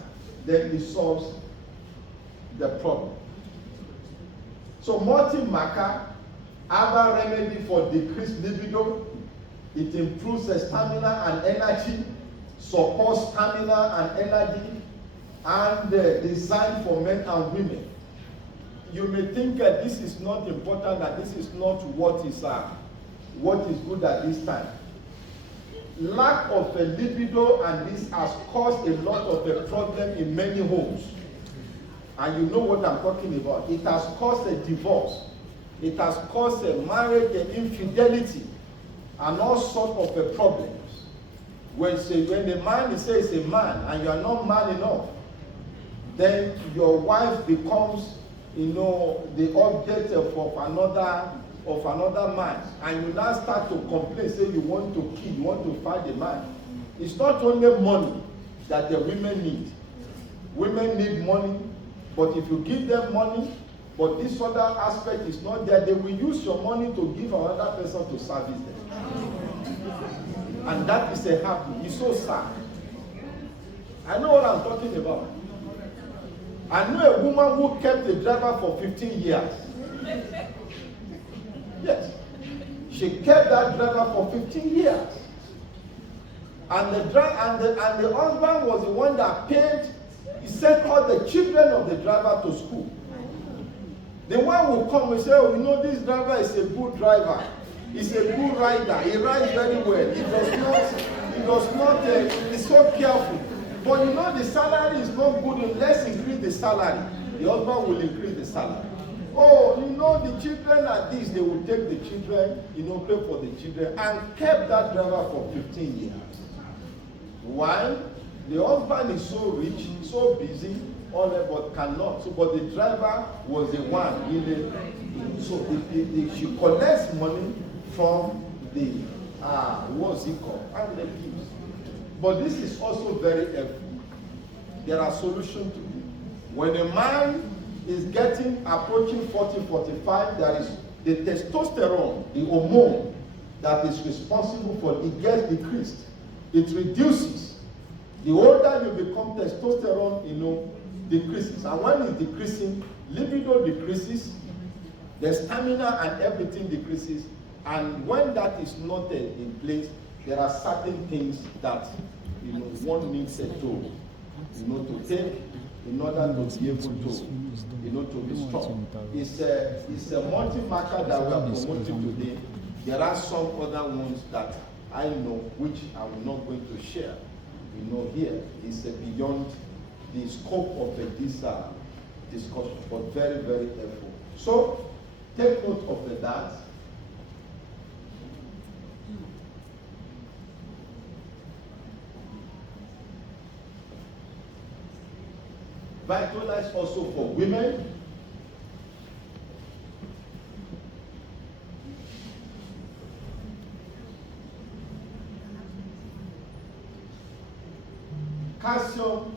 then it solves the problem. So multi-maca, herbal remedy for decreased libido. It improves the stamina and energy, supports stamina and energy, and designed for men and women. You may think that this is not important, that this is not what is what is good at this time. Lack of a libido, and this has caused a lot of a problem in many homes. And you know what I'm talking about. It has caused a divorce. It has caused a marriage, an infidelity, and all sorts of problems. When the man says a man and you are not man enough, then your wife becomes, the object of another man, and you now start to complain, say you want to kill, you want to fight the man. It's not only money that the women need. Women need money, but if you give them money, but this other aspect is not there, they will use your money to give another person to service them. And that is a happy. It's so sad. I know what I'm talking about. I know a woman who kept the driver for 15 years. Yes. She kept that driver for 15 years. And the husband was the one that paid. He sent all the children of the driver to school. The one will come and say, oh, this driver is a good driver. He's a good rider. He rides very well. He's so careful. But the salary is not good. Let's increase the salary. The husband will increase the salary. Oh, the children are this. They will take the children, pay for the children, and kept that driver for 15 years. Why? The husband is so rich, so busy, all that, but cannot. So, but the driver was the one really. So she collects money from the what's it called? And the gives. But this is also very helpful. There are solutions to it. When a man is approaching 40, 45, there is the testosterone, the hormone that is responsible for it gets decreased. It reduces. The older you become, testosterone, decreases. And when it's decreasing, libido decreases, the stamina and everything decreases. And when that is not in place, there are certain things that one needs to take in order to be able to be strong. It's a multi-marker that we are promoting today. There are some other ones that I know, which I'm not going to share. Here is beyond the scope of this discussion, but very, very helpful. So take note of that. Vitalize also for women. Calcium.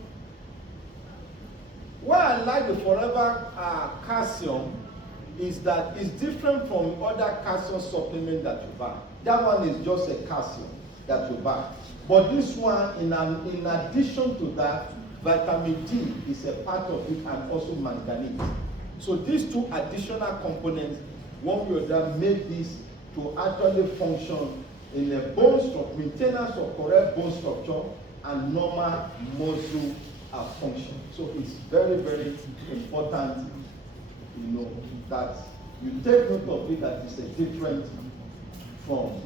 What I like the Forever calcium is that it's different from other calcium supplement that you buy. That one is just a calcium that you buy. But this one, in addition to that, vitamin D is a part of it, and also manganese. So these two additional components, one way or the other, make this to actually function in a bone structure, maintenance of correct bone structure, and normal muscle function. So it's very, very important, that you take note of it, that it's a different from.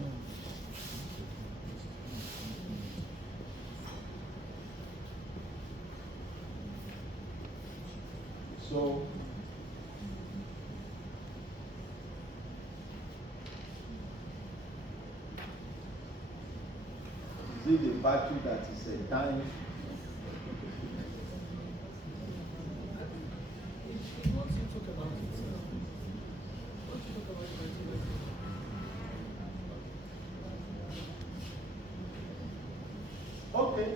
So is it the battery that is dying? Okay,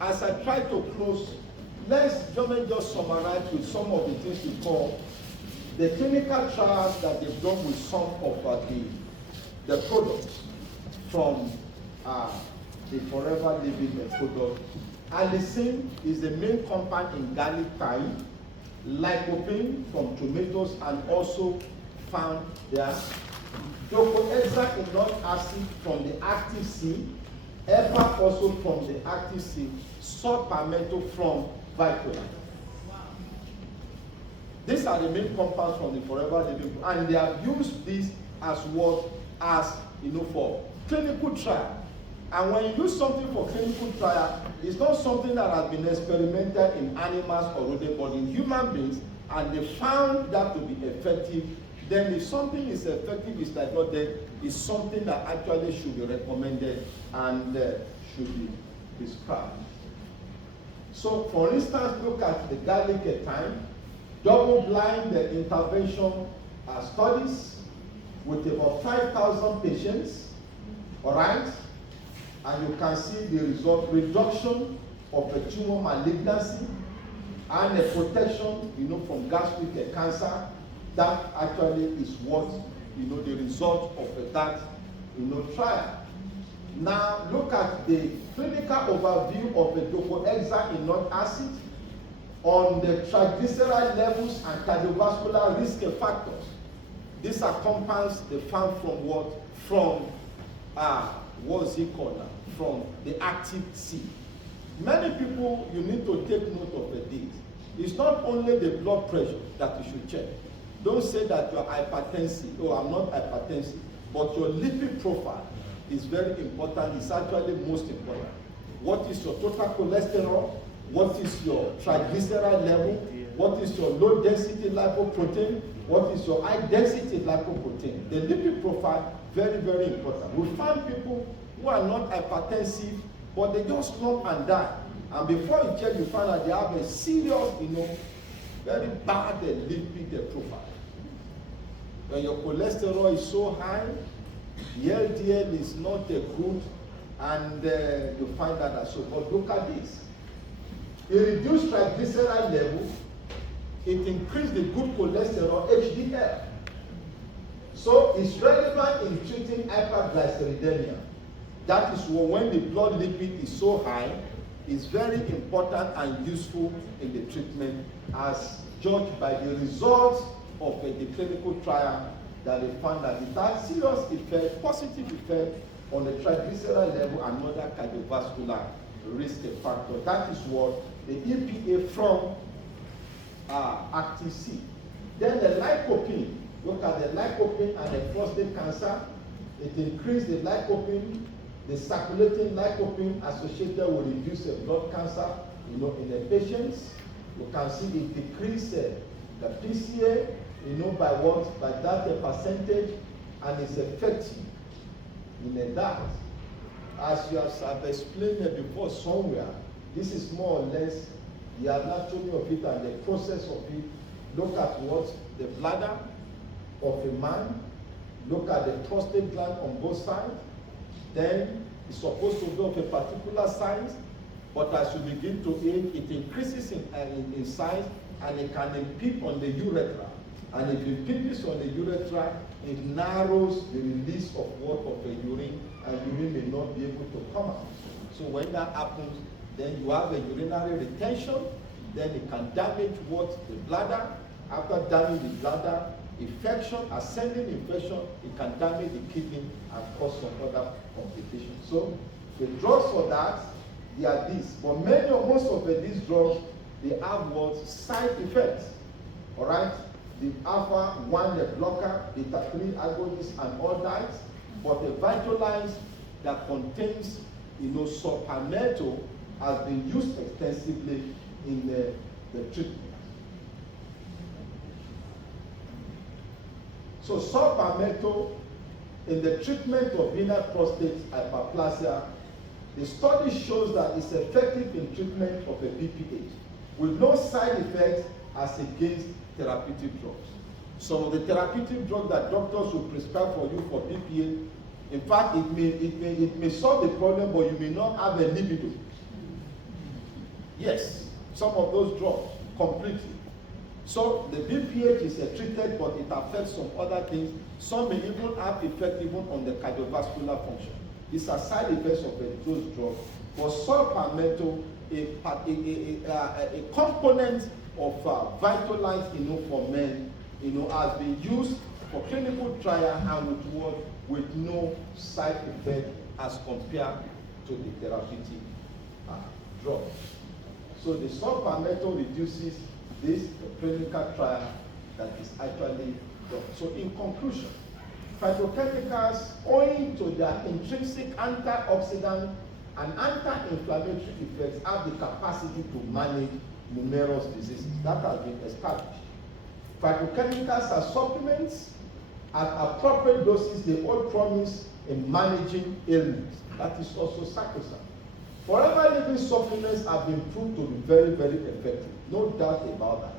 as I try to close, let's just summarize with some of the things we call the clinical trials that they've done with some of the products from the Forever Living product. Allicin is the main compound in garlic thyme, lycopene from tomatoes and also found there, docosahexaenoic acid from the active sea, EPA also from the active sea, salt palmetto from Vitalize. These are the main compounds from the Forever Living, and they have used this as what? As for clinical trial. And when you use something for clinical trial, it's not something that has been experimented in animals or rodent, but in human beings, and they found that to be effective. Then if something is effective, it's like not then, it's something that actually should be recommended and should be prescribed. So for instance, look at the garlic thyme, double-blind intervention studies with about 5,000 patients, all right? And you can see the result, reduction of the tumor malignancy and the protection, from gastric cancer. That actually is what, the result of that, trial. Now look at the clinical overview of the docosahexaenoic acid on the triglyceride levels and cardiovascular risk factors. These are compounds they found from what? From what's it called now? From the active seed. Many people, you need to take note of this. It's not only the blood pressure that you should check. Don't say that you're hypertensive. Oh, I'm not hypertensive. But your lipid profile is very important. It's actually most important. What is your total cholesterol? What is your triglyceride level? What is your low density lipoprotein? What is your high density lipoprotein? The lipid profile, very, very important. We find people who are not hypertensive, but they just lump and die. And before you check, you find out they have a serious, very bad lipid profile. When your cholesterol is so high, the LDL is not good, and you find that so. But look at this. It reduced triglyceride level, it increased the good cholesterol, HDL. So it's relevant in treating hyperglyceridemia. That is when the blood lipid is so high, it's very important and useful in the treatment as judged by the results of the clinical trial that they found that it has serious effect, positive effect on the triglyceride level and other cardiovascular risk factor. That is what the EPA from active seed. Then the lycopene, look at the lycopene and the prostate cancer. It increased the lycopene, the circulating lycopene associated with reduced blood cancer, in the patients. You can see it decreased the PCA, by what? By that percentage, and it's effective in that. As you have explained before somewhere, this is more or less the anatomy of it and the process of it. Look at what? The bladder of a man. Look at the prostate gland on both sides. Then it's supposed to be of a particular size, but as you begin to age, it increases in size, and it can impede on the urethra. And if it impedes on the urethra, it narrows the release of the urine, and urine may not be able to come out. So when that happens, then you have a urinary retention, then it can damage the bladder. After damaging the bladder, infection, ascending infection, it can damage the kidney and cause some other complications. So the drugs for that, they are these. But most of these drugs, they have side effects. All right? The alpha-1 blocker, beta-3 agonist, and all that. But the Vitalize that contains, sulfamethyl has been used extensively in the treatment. So sulfamethyl in the treatment of venous prostate hyperplasia, the study shows that it's effective in treatment of a BPH with no side effects as against therapeutic drugs. Some of the therapeutic drugs that doctors will prescribe for you for BPH, in fact, it may solve the problem, but you may not have a libido. Yes, some of those drugs completely. So the BPH is treated, but it affects some other things. Some may even have effect even on the cardiovascular function. These are side effects of those drugs. But sulfamethyl, a component of Vitalize, for men, has been used for clinical trial and with no side effect as compared to the therapeutic drugs. So the sulfamethyl reduces this clinical trial that is actually done. So in conclusion, Phytochemicals, owing to their intrinsic antioxidant and anti-inflammatory effects, have the capacity to manage numerous diseases. That has been established. Phytochemicals are supplements. At appropriate doses, they hold promise in managing illness. That is also sacrosanct. Forever living supplements have been proved to be very, very effective. No doubt about that.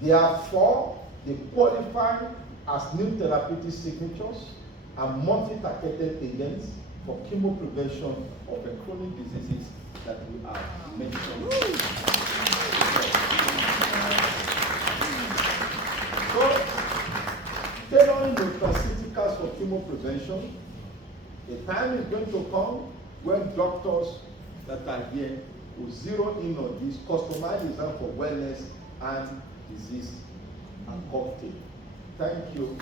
Therefore, they qualify as new therapeutic signatures and multi-targeted agents for chemoprevention of the chronic diseases that we have mentioned. So, tailoring nutraceuticals for chemoprevention, a time is going to come when doctors that are here will zero in on this, customize design for wellness and disease and cocktail. Thank you.